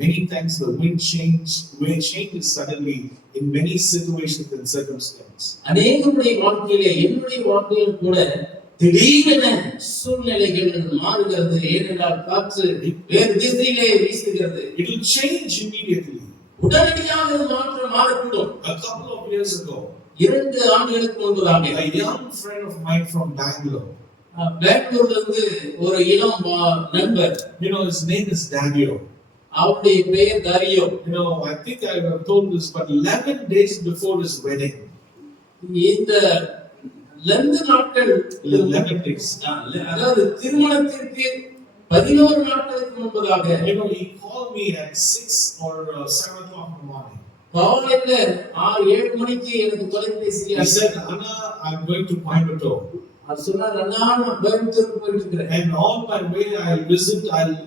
many times the wind changes suddenly in many situations and circumstances. அநேகருடைய வாழ்க்கையிலே, என்னுடைய வாழ்க்கையில் கூட திடீரென சூழ்நிலைகள் மாறுகிறது. ஏனென்றால் காற்று வேறு திசையிலே வீசுகிறது. It will change immediately. உடனடியாக மாற்றம் மாறக்கூடும். A couple of years ago, 2 ஆண்டுகளுக்கு முன்பதாக a young friend of mine from Bangalore, பெங்களூர்ல இருந்து ஒரு இளம் நண்பர், you know, his name is Daniel. அவருடைய பெயர் தாரியோ. You know, I think I have told this, but 11 days before his wedding, இந்த 11 நாட்கள், 11 days, அதாவது திருமணத்திற்கு 11 நாட்களுக்கு முன்பதாக, you know, he called me at 6 or 7 o'clock in the morning. காலையில 6-7 மணிக்கு எனக்கு தொலைபேசி. He said, Anna, I'm going to Coimbatore. அவர் சொன்னார், அண்ணா நான் கோயம்புத்தூருக்கு போயிட்டு இருக்கிறேன். And on my way, I'll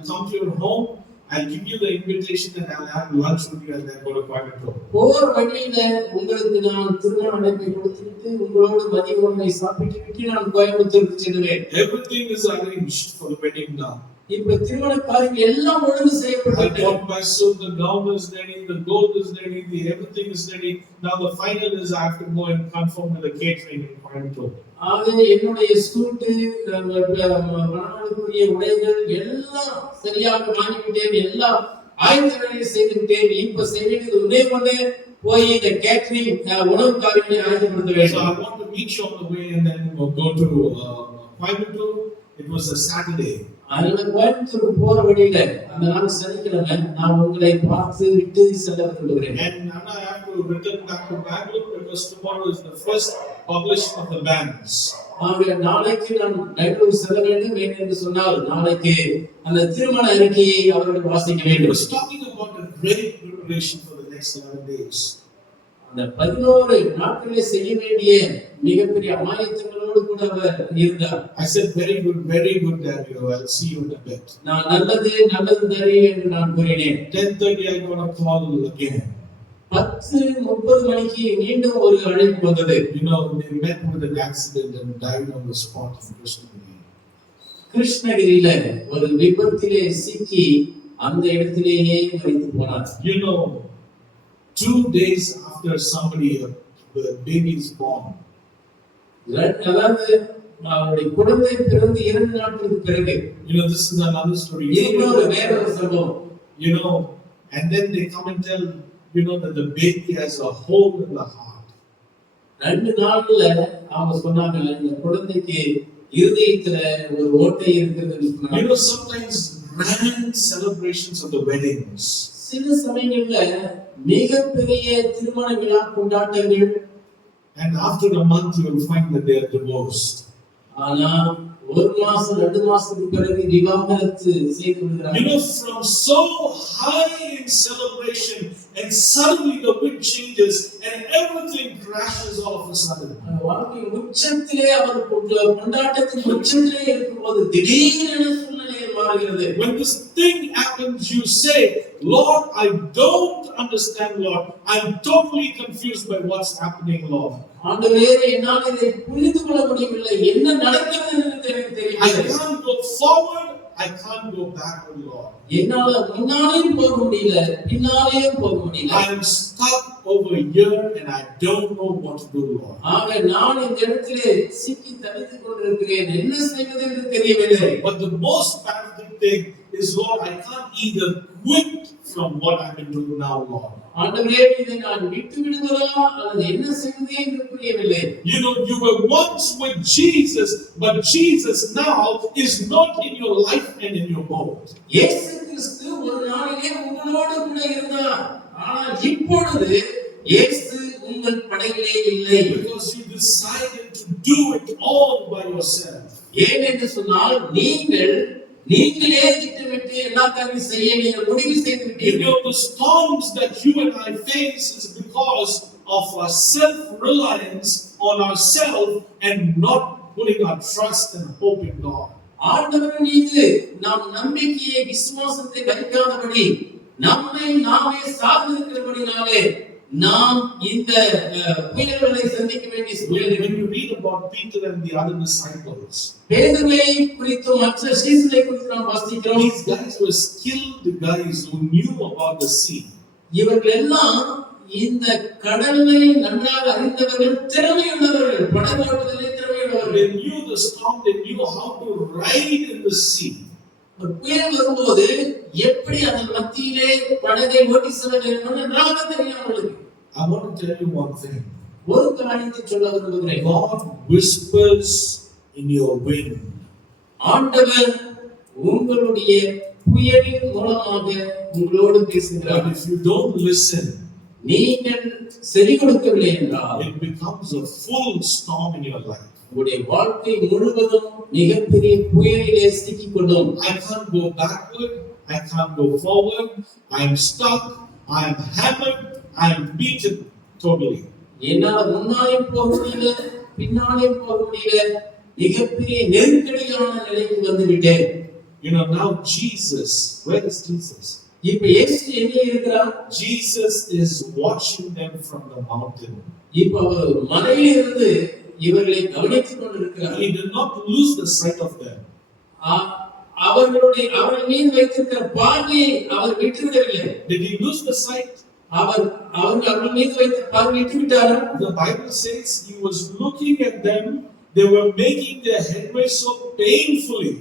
come to your home, I'll give you the invitation and I'll have lunch with you and then go to Coimbatore. போற வழியில உங்களுக்கு நான் திருமண அழைப்பை கொடுத்துட்டு உங்களோடு மதிய உணவை சாப்பிட்டு நான் கோயம்புத்தூருக்கு செல்வேன். Everything is arranged for the wedding now. இப்ப திருமண காரியங்கள் எல்லாம் ஒழுங்கு செய்யப்பட்டது. I bought my suit, the gown is ready, the gold is ready, everything is ready. Now the final is I have to go and confirm with the catering in Coimbatore. ஆக என்னுடைய சூட்டு, மணமகளுக்குரிய உடைகள் எல்லாம் சரியாக வாங்கிவிட்டேன், எல்லாம் ஆயத்த வேலையை செய்துவிட்டேன். இப்ப செய்வது ஒன்னே போய் இந்த கேட்டரிங் உணவு காரியங்களை ஆயத்தப்படுத்த வேண்டும். So I want to meet you on the way and then go to Coimbatore. It was a Saturday. அதனால கோயம்புத்தூருக்கு போற வழியில அந்த நாள் சனிக்கிழமை நான் உங்களை பார்த்து விட்டு செல்ல விரும்புகிறேன். And I have to return back to Bangalore because tomorrow is the first publishing of the bands. ஆக நாளைக்கு நான் பெங்களூர் செல்ல வேண்டும். என்று சொன்னால் நாளைக்கு அந்த திருமண அறிக்கையை அவர்கள் வாசிக்க He வேண்டும். was talking about a great preparation for the next 11 days. அந்த 11 நாட்களிலே செய்ய வேண்டிய மிகப்பெரிய ஆயத்தங்களோடு கூட அவர் இருந்தார். I said, very good, Daniel. I'll see you in a bit. நான் நல்லது தாரி என்று நான் கூறினேன். 10:30 I got a call again. 10:30 மணிக்கு மீண்டும் ஒரு அழைப்பு வந்தது. You know, they met with an accident and died on the spot in Krishnagiri. கிருஷ்ணகிரியில ஒரு விபத்திலே சிக்கி அந்த இடத்திலேயே மரித்து போனார். You know, 2 days after the baby is born, அதாவது அவருடைய குழந்தை பிறந்து 2 நாட்களுக்கு பிறகு, you know, this is another story. இன்னொரு வேற ஒரு சம்பவம். You know, and then they come and tell, you know, that the baby has a hole in the heart. 2 நாள்ல அவங்க சொன்னாங்க இந்த குழந்தைக்கு இருதயத்துல ஒரு ஓட்டை இருக்குதுன்னு சொன்னாங்க. You know, sometimes grand celebrations of the weddings, சில சமயங்கள்ல மிகப்பெரிய திருமண விழா கொண்டாட்டங்கள், And after a month, you will find that they are divorced. ஆனா ஒரு மாசம் 2 மாசத்துக்கு பிறகு விவாகரத்து செய்து கொள்கிறார்கள். You know, from so high in celebration, and suddenly the wind changes and everything crashes all of a sudden. வாழ்க்கை உச்சத்திலே அவர் கொண்டாட்டத்தின் உச்சத்திலே இருக்கும்போது திடீரென சூழ்நிலை மாறுகிறது. When this thing happens, you say, Lord, I don't understand, Lord. I'm totally confused by what's happening, Lord. ஆண்டவரே, என்னால் இதை புரிந்து கொள்ள முடியவில்லை, என்ன நடக்கிறது என்று எனக்கு தெரியவில்லை. I can't go forward, I can't go backward, Lord. என்னால முன்னாலேயும் போக முடியல, பின்னாலேயும் போக முடியல. I am stuck over here and I don't know what to do, Lord. ஆக நான் இந்த இடத்திலே சிக்கி தவித்துக் கொண்டிருக்கிறேன், என்ன செய்வது என்று தெரியவில்லை. But the most pathetic thing is, Lord, I can't either quit from what I'm doing now, Lord. ஆண்டவரே, இதை நான் விட்டு விடுவதா அல்லது என்ன செய்வது என்று புரியவில்லை. You know, you were once with Jesus, but Jesus now is not in your life and in your boat. இயேசு கிறிஸ்து ஒரு நாளிலே உங்களோடு கூட இருந்தார், ஆனால் இப்பொழுது இயேசு உங்கள் படகிலே இல்லை. Because you decided to do it all by yourself. ஏன் என்று சொன்னால் நீங்களே திட்டமிட்டு எல்லா காரியத்தையும் செய்ய நீங்கள் முடிவு செய்து You விட்டீர்கள். know, the storms that you and I face is because of our self-reliance on ourselves and not putting our trust and hope in God. ஆண்டவர் மீது நாம் நம்பிக்கையை விசுவாசத்தை வைக்காதபடி நம்மை நாமே சார்ந்திருக்கிறபடினாலே நாம் இந்த புயல்களை சந்திக்க வேண்டிய சூழ்நிலை. When you read about Peter and the other disciples, பேதுருவை குறித்தும் மற்ற சீஷர்களை குறித்து நாம் வாசிக்கிறோம். these guys were skilled guys who knew about the sea. இவர்கள் எல்லாம் இந்த கடலை நன்றாக அறிந்தவர்கள், திறமையுள்ளவர்கள், படகு ஓட்டுவதிலே திறமையுள்ளவர்கள். They knew the storm, they knew how to ride in the sea. ஒரு புயல் வரும்போது எப்படி அந்த மத்தியிலே படகை ஓட்டி செல்ல வேண்டும் நன்றாக தெரியும் அவர்களுக்கு. I want to tell you one thing. ஒரு காரியத்தை சொல்ல விரும்புகிறேன். God whispers in your wind. ஆண்டவர் உங்களுடைய புயலின் மூலமாக உங்களோடு பேசுகிறார். But if you don't listen, நீங்கள் செவி கொடுக்கவில்லை என்றால் it becomes a full storm in your life. உங்களுடைய வாழ்க்கை முழுவதும் மிகப்பெரிய புயலிலே சிக்கிக்கொள்ளும். I can't go backward, I can't go forward, I am stuck, I am hammered, I am beaten totally. என்னால் முன்னாலேயும் போக முடியல, பின்னாலேயும் போக முடியல, மிகப்பெரிய நெருக்கடியான நிலைக்கு வந்து விட்டேன். You know, now Jesus, where is Jesus? இப்ப இயேசு எங்கே இருக்கிறார்? Jesus is watching them from the mountain. இப்ப அவர் மலையிலிருந்து இவர்களை கவனித்துக் கொண்டிருக்கிறார். He did not lose the sight of them. அவர்கள் மீது வைத்திருக்கிற பார்வையை அவர் விட்டுவிடவில்லை. Did he lose the sight? அவர்கள் மீது வைத்த பார்வை விட்டுவிட்டாரா? The Bible says he was looking at them. They were making their headway so painfully.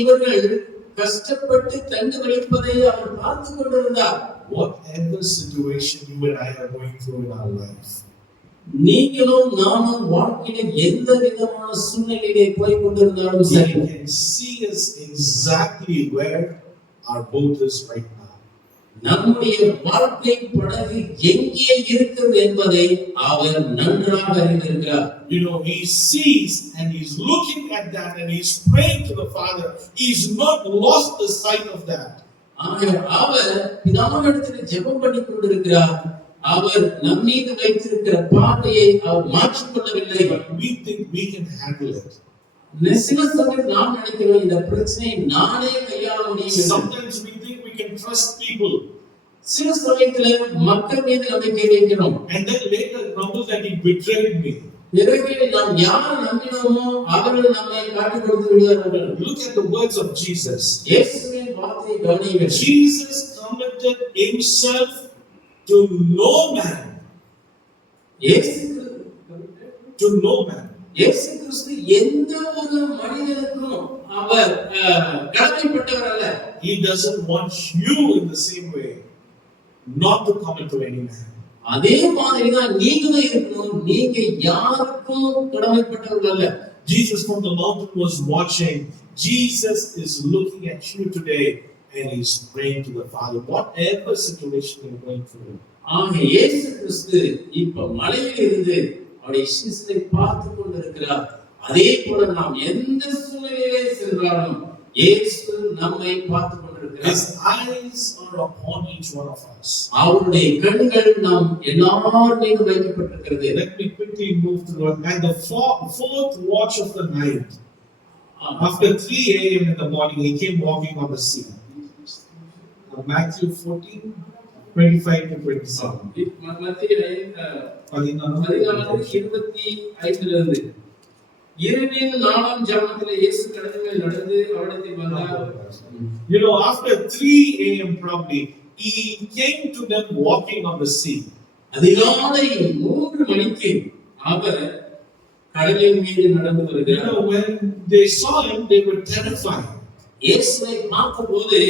இவர்கள் கஷ்டப்பட்டு தண்டு வலிப்பதை அவர் பார்த்து கொண்டிருந்தார். Whatever situation you and I are going through in our life, நீங்களும் நானும் வாழ்க்கையில எந்த விதமான சூழ்நிலையிலே போய் கொண்டிருந்தாலும் சரி, He can see us exactly where our boat is right now. நம்முடைய வாழ்க்கை படகு எங்கே இருக்கிறது என்பதை அவர் நன்றாக அறிந்திருக்கிறார். You know, He sees and He's looking at that and He's praying to the Father. He's not lost the sight of that. அவர் பிதாவினிடத்தில் ஜெபம் பண்ணி கொண்டிருக்கிறார். அவர் நம் மீது வைத்திருக்கிற பார்வையை அவர் மாற்றிக் கொள்ளவில்லை. But we think we can handle it. சில சமயம் நாம் நினைக்கிறோம் இந்த பிரச்சனையை நானே கையாள முடியும். Sometimes we think we can trust people. சில சமயத்துல மக்கள் மீது நம்பிக்கை வைக்கிறோம். And then later rumble that he betrayed me. பிறகு நாம் யாரை நம்பினோமோ அவர்கள் நம்மை காட்டிக் கொடுத்து விடுவார்கள். Look at the words of Jesus. இயேசுவின் வார்த்தையை கவனியுங்கள். Jesus committed himself to no man. To no man. இயேசு கிறிஸ்து எந்த ஒரு மனிதனுக்கும் அவர் கடமைப்பட்டவர் அல்ல. He doesn't want you in the same way not to commit to any man. அதே மாதிரி தான் நீங்களும் இருக்கணும். நீங்க யாருக்கும் கடமைப்பட்டவர்கள் அல்ல. Jesus from the mountain was watching. Jesus is looking at you today and he's praying to the Father. Whatever situation you're going through. ஆக இயேசு கிறிஸ்து இப்ப மலையில் இருந்து அவருடைய சீஷரை பார்த்து கொண்டிருக்கிறார். அதே போல நாம் எந்த சூழ்நிலையிலே சென்றாலும் இயேசு நம்மை பார்த்து கொண்டிருக்கிறார். His eyes are upon each one of us. அவருடைய கண்கள் நாம் எல்லார் மீதும் வைக்கப்பட்டிருக்கிறது. Let me quickly move through it. And the fourth watch of the night, after 3 a.m. in the morning, he came walking on the sea. Matthew 14:25 to 27. மத்திய 14:25 இரவின் 4ஆம் ஜாமத்திலே இயேசு கடல் மேல் நடந்து அவரிடத்தில் வந்தார். You know, after 3 a.m. probably, he came to them walking on the sea. அதிகாலை 3 மணிக்கு அவர் கடலின் மீது நடந்து வருகிறார். You know, when they saw him, they were terrified. இயேசுவை பார்த்தபோது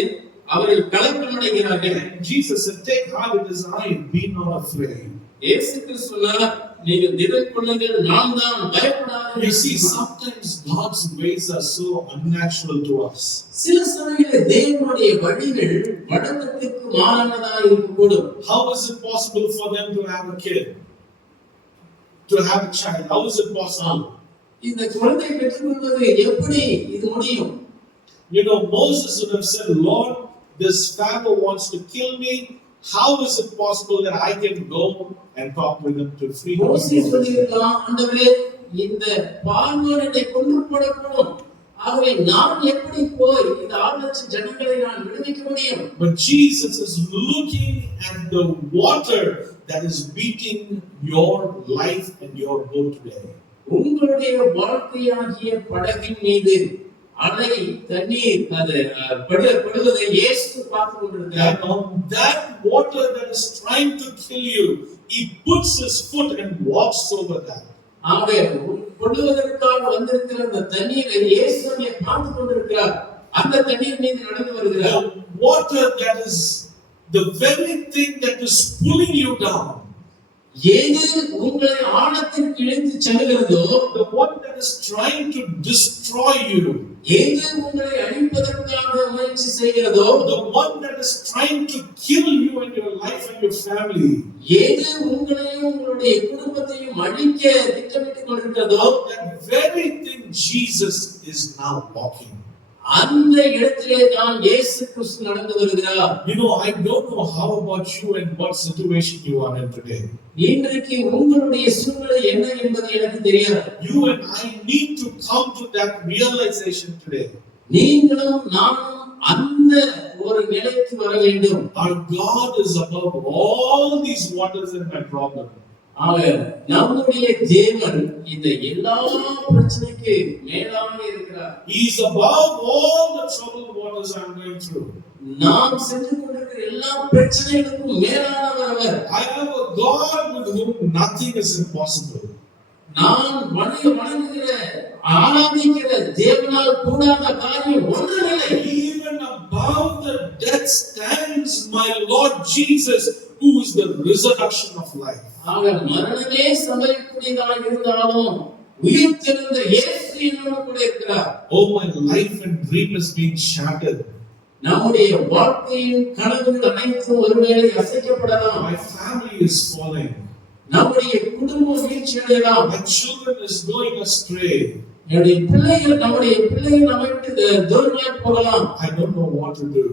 அவர்கள் கலக்கம் அடைகிறார்கள். Jesus said, "Take heart, it is I, be not afraid." இயேசு கிறிஸ்து சொன்னார், நீங்கள் திடன் கொள்ளுங்கள், நான் தான், பயப்படாதீர்கள். You see, sometimes God's ways are so unnatural to us. சில சமயங்களில் தேவனுடைய வழிகள் வழக்கத்திற்கு மாறானதாக இருக்கக்கூடும். How is it possible for them to have a kid? To have a child? How is it possible? இந்த குழந்தை பெற்றுக்கொள்வது எப்படி இது முடியும்? You know, Moses would have said, "Lord, this Pharaoh wants to kill me. How is it possible that I can go and talk with him to free him?" மோசே சொல்லியிருக்கலாம், ஆண்டவரே, இந்த பார்வோன் என்னை கொன்று போடக்கூடும். ஆகவே நான் எப்படி போய் இந்த 6 லட்சம் ஜனங்களை நான் விடுவிக்க முடியும்? But Jesus is looking at the water that is beating your life and your boat today. உங்களுடைய வாழ்க்கையாகிய படகின் மீது அலை தண்ணீர் அது படுவதை இயேசு பார்த்து கொண்டிருக்கிறார். And on that water that is trying to kill you, he puts his foot and walks over that. ஆகவே கொள்ளுவதற்காக வந்திருக்கிற அந்த தண்ணீரை இயேசு அங்கே பார்த்து கொண்டிருக்கிறார். அந்த தண்ணீர் மீது நடந்து வருகிறார். The water that is the very thing that is pulling you down. எது உங்களை ஆழத்திற்கு இழுத்து செல்கிறதோ, The one that is trying to destroy you. எது உங்களை அழிப்பதற்காக முயற்சி செய்கிறதோ, The one that is trying to kill you and your life and your family. எது உங்களையும் உங்களுடைய குடும்பத்தையும் அழிக்க திட்டமிட்டுக் கொண்டிருக்கிறதோ, That very thing Jesus is now walking. அந்த இடத்திலே தான் இயேசு கிறிஸ்து நடந்து வருகிறார். You know, I don't know how about you and what situation you are in today. இன்றைக்கு உங்களுடைய சூழ்நிலை என்ன என்பது எனக்கு தெரியாது. You and I need to come to that realization today. நீங்களும் நானும் அந்த ஒரு நிலைக்கு வர வேண்டும். Our God is above all these waters and my problem. நம்முடைய தேவன் இந்த எல்லா பிரச்சனைக்கு மேலாக இருக்கிறார். He is above all the troubled waters I am going through. நாம் சென்று கொண்டிருக்கிற எல்லா பிரச்சனைகளுக்கும் மேலானவர் அவர். I have a God with whom nothing is impossible. நான் வணங்குகிற ஆராதிக்கிற தேவனால் கூடாத காரியம் ஒன்றுமில்லை. Even above the death stands my Lord Jesus, who is the resurrection of life. மரணமே சம்பவிக்கூடியதாக இருந்தாலும் உயிர்த்தெழுந்த இயேசு என்னோடு கூட இருக்கிறார். Oh, my life and dream is being shattered. நம்முடைய வாழ்க்கையின் கனவுகள் அனைத்தும் ஒருவேளை அசைக்கப்படலாம். My family is falling. நம்முடைய குடும்பம் வீழ்ச்சியடையலாம். My children is going astray. நம்முடைய பிள்ளைகள் நம்மை விட்டு தூரமாய் போகலாம். I don't know what to do.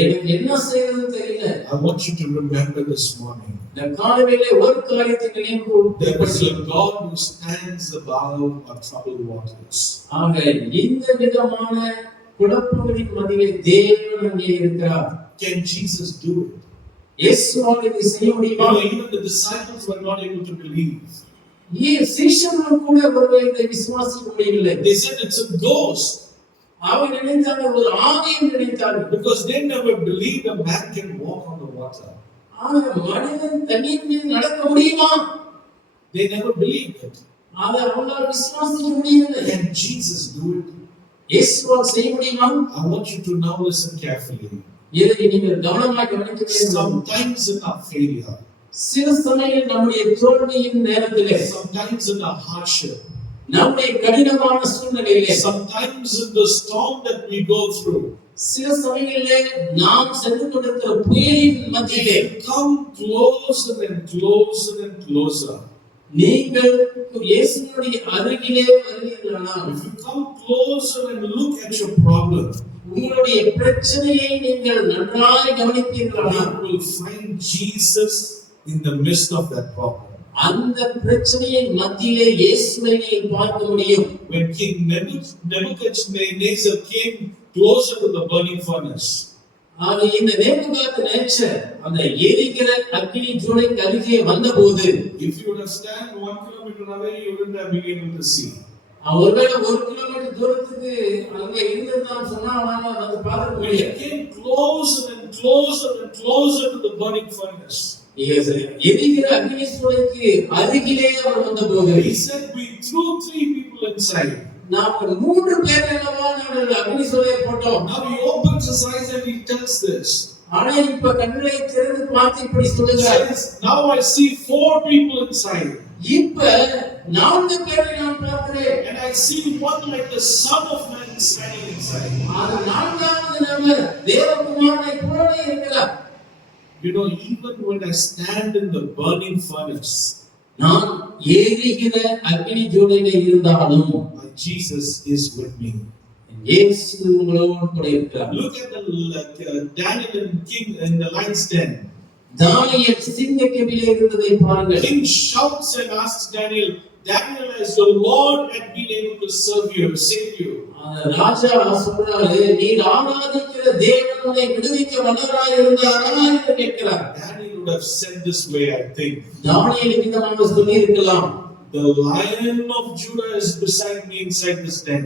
எனக்கு என்ன செய்யறதுன்னு தெரியல. I want you to remember this morning. இந்த காலையிலே ஒரு காரியத்தை நினைவு There is a God who stands above our troubled waters. ஆக இந்த விதமான குழப்பங்களின் மத்தியிலே தேவன் அங்கே இருக்கிறார். Can Jesus do it? இயேசுவால் இதை செய்ய முடியுமா? Even the disciples were not able to believe. சீஷர்கள் கூட ஒருவேளை இதை விசுவாசிக்க முடியவில்லை. They said it's a ghost. அவங்க நினைத்தார்கள் ஒரு ஆவி என்று நினைத்தார்கள். Because they never believed a man can walk on the water. மனிதன் தண்ணீர் மீது நடக்க முடியுமா? They never believed it. அதை அவங்களால் விசுவாசிக்க முடியவில்லை. Can Jesus do it? இயேசுவால் செய்ய முடியுமா? I want you to now listen carefully. இதை நீங்கள் கவனமாக கவனிக்க வேண்டும். Sometimes in our failure, சில சமயங்களில் நம்முடைய தோல்வியின் நேரத்திலே, sometimes in our hardship, நம்முடைய கடினமான சூழ்நிலையிலே, sometimes in the storm that we go through, சில சமயங்களிலே நாம் சென்று கொண்டிருக்கிற புயலின் மத்தியிலே come closer and closer and closer. நீங்கள் இயேசுவினுடைய அருகிலே வருவீர்களானால், If you come closer and look at your problem, உங்களுடைய பிரச்சனையை நீங்கள் நன்றாய் கவனிப்பீர்களானால், you will find Jesus in the midst of that problem. அந்த பிரச்சனையின் மத்தியிலே இயேசுவை நீங்கள் பார்க்க முடியும். When King Nebuchadnezzar came closer to the burning furnace, ஆக இந்த நேபுகாத்நேச்சர் அந்த எரிகிற அக்கினி ஜுவாலைக்கு அருகே வந்தபோது, if you would have stand 1 kilometer away, you wouldn't have been able to see. ஒருவேளை 1 கிலோமீட்டர் தூரத்துக்கு அங்க இருந்ததுதான் சொன்னா அவனால வந்து பார்க்க When he முடியாது. came closer and closer and closer to the burning furnace, எரிகிற அக்கினி ஜுவாலைக்கு அருகிலே அவர் வந்தபோது, he said, we threw 3 people inside. நாம் 3 பேர் என்னவா நாங்கள் அக்கினி ஜுவாலையை போட்டோம். Now he opens his eyes and he tells this. ஆனா இப்ப கண்களை திறந்து பார்த்து இப்படி He சொல்லுகிறார், says, now I see 4 people inside. இப்ப 4 பேரை நான் பார்க்கிறேன். And I see one like the Son of Man standing inside. அது 4வது நபர் தேவகுமாரனை போல இருக்கிறார். You know, even when I stand in the burning furnace, நான் எரிகிற அக்கினி ஜுவாலையிலே இருந்தாலும் my Jesus is with me. இயேசு உங்களோடு கூட இருக்கிறார். Look at Daniel and King in the lion's den. தானியேல் சிங்கக்கெபிலே இருந்ததை பாருங்கள். King shouts and asks Daniel, as the Lord had been able to serve you, save you. ராஜா சொல்றாரு, நீர் ஆராதிக்கிற தேவன் உன்னை விடுவிக்க வல்லவராய் இருந்தாரா என்று கேட்கிறார். Daniel would have said this way, I think. தானியேல் விதமாக சொல்லி இருக்கலாம், the Lion of Judah is beside me inside this den.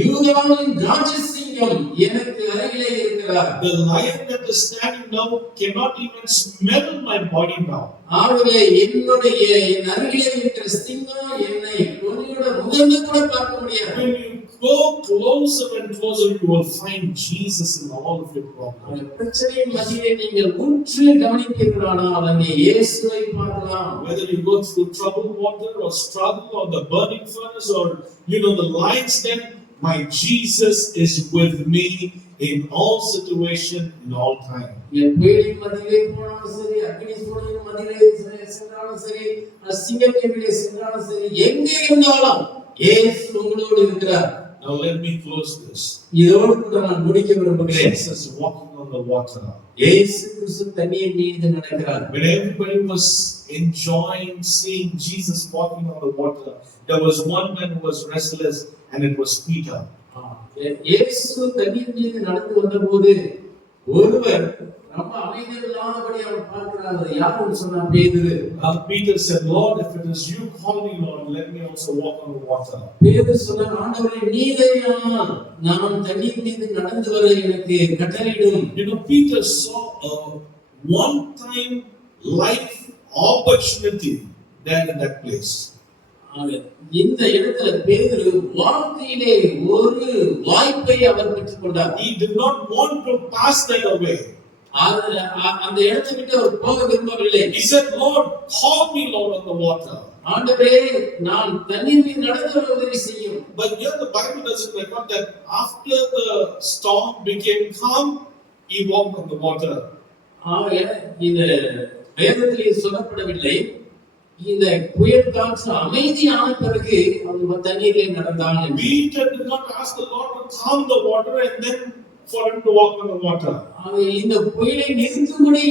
யூதாவின் ராஜசிங்கம் எனக்கு அருகிலே இருக்கிறார். The lion that is standing now cannot even smell my body now. ஆகவே என்னுடைய என் அருகிலே இருக்கிற சிங்கம் என்னை ஒருவரோட முகந்து கூட பார்க்க முடியாது. When you go closer and closer, you will find Jesus in all of your problems. பிரச்சனையின் மத்தியிலே நீங்கள் உற்று கவனிப்பீர்களானால் அங்கே இயேசுவை பார்க்கலாம். Whether you go through troubled water or struggle or the burning furnace or the lion's den, my Jesus is with me in all situation, in all time. என் புயலின் மத்தியிலே போனாலும் சரி, அக்கினி ஜுவாலையின் மத்தியிலே சென்றாலும் சரி, சிங்கக்கெபிலே சென்றாலும் சரி, எங்கே இருந்தாலும் இயேசு உங்களோடு இருக்கிறார். Now let me close this. இதோடு கூட நான் முடிக்க விரும்புகிறேன். Jesus walking on the water. இயேசு கிறிஸ்து தண்ணீர் மீது நடக்கிறார். When everybody was enjoying seeing Jesus walking on the water, there was one man who was restless, and it was Peter. இயேசு தண்ணீர் மீது நடந்து வந்தபோது ஒருவர் ரொம்ப அமைதியில்லாதபடி அவர் பார்க்கிறார். யாருன்னு சொன்னா பேதுரு. Peter said, Lord, if it is you, call me, Lord, let me also walk on the water. பேதுரு சொன்னார், ஆண்டவரே நீரேயானால் நான் தண்ணீர் மீது நடந்து வர எனக்கு கட்டளையிடும். Peter saw a one-time life opportunity there in that place. இந்த இடத்துல பேதுரு வாழ்க்கையிலே ஒரு வாய்ப்பை அவர் பெற்றுக்கொண்டார். He did not want to pass that away. அந்த இடத்தை விட்டு அவர் போக விரும்பவில்லை. He said, Lord, call me, Lord, on the water. ஆண்டவரே நான் தண்ணீர் மீது நடந்து வர உதவி செய்யும். But here the Bible doesn't record that after the storm became calm, he walked on the water. இந்த வேதத்திலே சொல்லப்படவில்லை. இந்த புயல் காற்று அமைதியான பிறகு அவர் தண்ணீரிலே நடந்தார். Peter did not ask the Lord to calm the water and then for him to walk on the water. இந்த புயலை நிறுத்தும்படி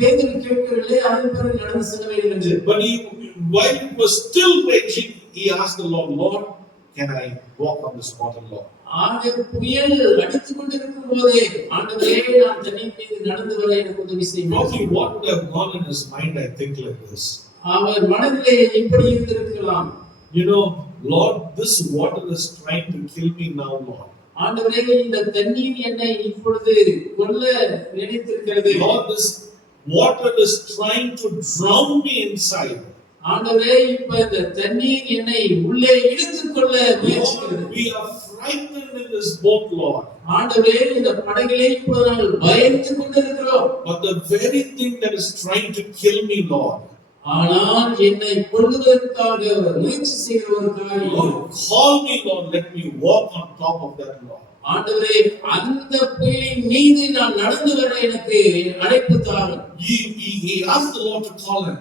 பேதுரு கேட்கவில்லை, அதன் பிறகு நடந்து செல்ல வேண்டும் என்று. But while it was still raging, he asked the Lord, Lord, can I walk on this water, Lord? புயல் அடித்துக் கொண்டிருக்கும் போதே ஆண்டவரே நான் தண்ணீர் மீது நடந்து வர எனக்கு உதவி செய்யும். Probably what would have gone in his mind, I think, like this. அவர் மனதிலே இப்படி இருந்திருக்கலாம், Lord, this water is trying to kill me now, Lord. ஆண்டவரே இந்த தண்ணீர் என்னை இப்பொழுது கொல்ல நினைத்திருக்கிறது. Lord, this water is trying to drown me inside. ஆண்டவரே இப்ப இந்த தண்ணீர் என்னை உள்ளே இழுத்துக் கொள்ள முயற்சிக்கிறது. We are frightened in this boat, Lord. ஆண்டவரே இந்த படகிலே இப்பொழுது நாங்கள் பயந்து கொண்டிருக்கிறோம். But the very thing that is trying to kill me, Lord, ஆனால் என்னை கொல்வதற்காக முயற்சி செய்கிற ஒரு காரியம், Lord, call me, Lord, let me walk on top of that, Lord. ஆண்டவரே அந்த புயலின் மீது நான் நடந்து வர எனக்கு அழைப்பு தாரும். He asked the Lord to call him.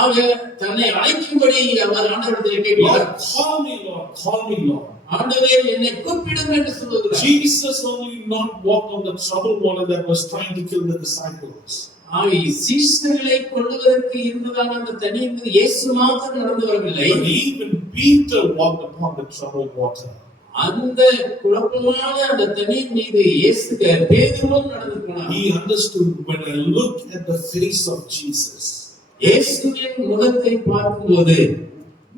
ஆக தன்னை அழைக்கும்படி அவர் ஆண்டவரிடத்தில் கேட்கிறார். Lord, call me, Lord, call me, Lord. ஆண்டவரே என்னை கூப்பிடுங்க என்று சொல்லுகிறார். Jesus only not walked on the troubled water that was trying to kill the disciples. ஆகவே சீஷர்களை கொல்லுவதற்கு இருந்ததான அந்த தண்ணீர் மீது இயேசு மாத்திரம் நடந்து வரவில்லை. But even Peter walked upon the troubled water. அந்த குழப்பமான அந்த தண்ணீர் மீது இயேசு பேதுருவும் நடந்து போனார். He understood, when I look at the face of Jesus, இயேசுவின் முகத்தை பார்க்கும்போது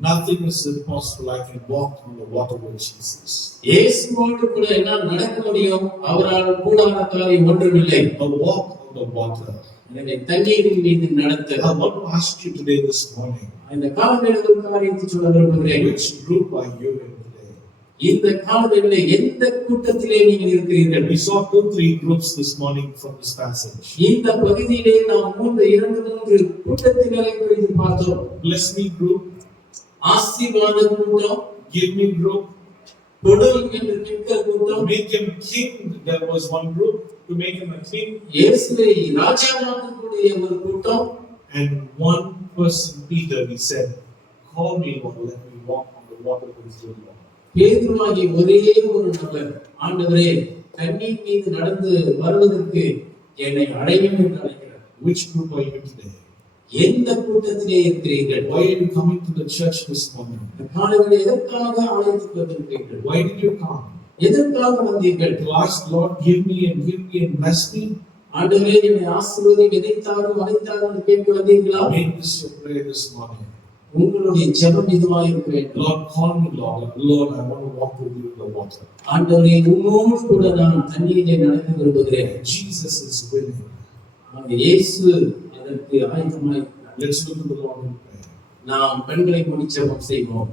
nothing is impossible. I can walk on the water with Jesus. இயேசுவோடு கூட என்னால் நடக்க முடியும். அவரால் கூடாத காரியம் ஒன்றுமில்லை. A walk on the water. எனவே தண்ணீரின் மீது நடத்த. I want to ask you today, this morning, இந்த காலவேளையில் ஒரு காரியத்தை சொல்ல விரும்புகிறேன். which group are you in today? இந்த காலவேளையில் எந்த கூட்டத்திலே நீங்கள் இருக்கிறீர்கள்? We saw 2-3 groups this morning from this passage. இந்த பகுதியிலே நாம் 2-3 கூட்டத்தினரை குறித்து பார்த்தோம். Bless me group, ஆசீர்வாத கூட்டம், give me group, கொடும் என்று கேட்கிற கூட்டம், make him king. There was one group to make him a king, இயேசுவை ராஜாவாக்கக்கூடிய ஒரு கூட்டம். and one person, Peter, he said, call me, Lord, let me walk on the water with you, Lord. பேதுருவாகிய ஒரே ஒரு நபர், ஆண்டவரே தண்ணீர் மீது நடந்து வருவதற்கு என்னை அழையும் என்று அழைக்கிறார். Which group are you today? எந்த கூட்டத்திலே இருக்கிறீர்கள்? Why are you coming to the church this morning? காலையில் எதற்காக அழைத்துக் கொண்டிருக்கிறீர்கள்? Why did you come? எதற்காக வந்தீர்கள்? To ask, Lord, give me and bless me? ஆண்டவரே என்னை ஆசீர்வதியும், எதைத்தாரும் அழைத்தாரும் என்று கேட்க வந்தீர்களா? Make this your prayer this morning. உங்களுடைய ஜெபம் இதுவாக இருக்க வேண்டும். Lord, call me, Lord. Lord, I want to walk with you in the water. ஆண்டவரே உம்மோடு கூட நான் தண்ணீரிலே நடக்க விரும்புகிறேன். Jesus is willing. இயேசு அதற்கு ஆயத்தமாய். Let's look to the Lord in prayer. நாம் பெண்களை மூடி ஜெபம் செய்வோம்.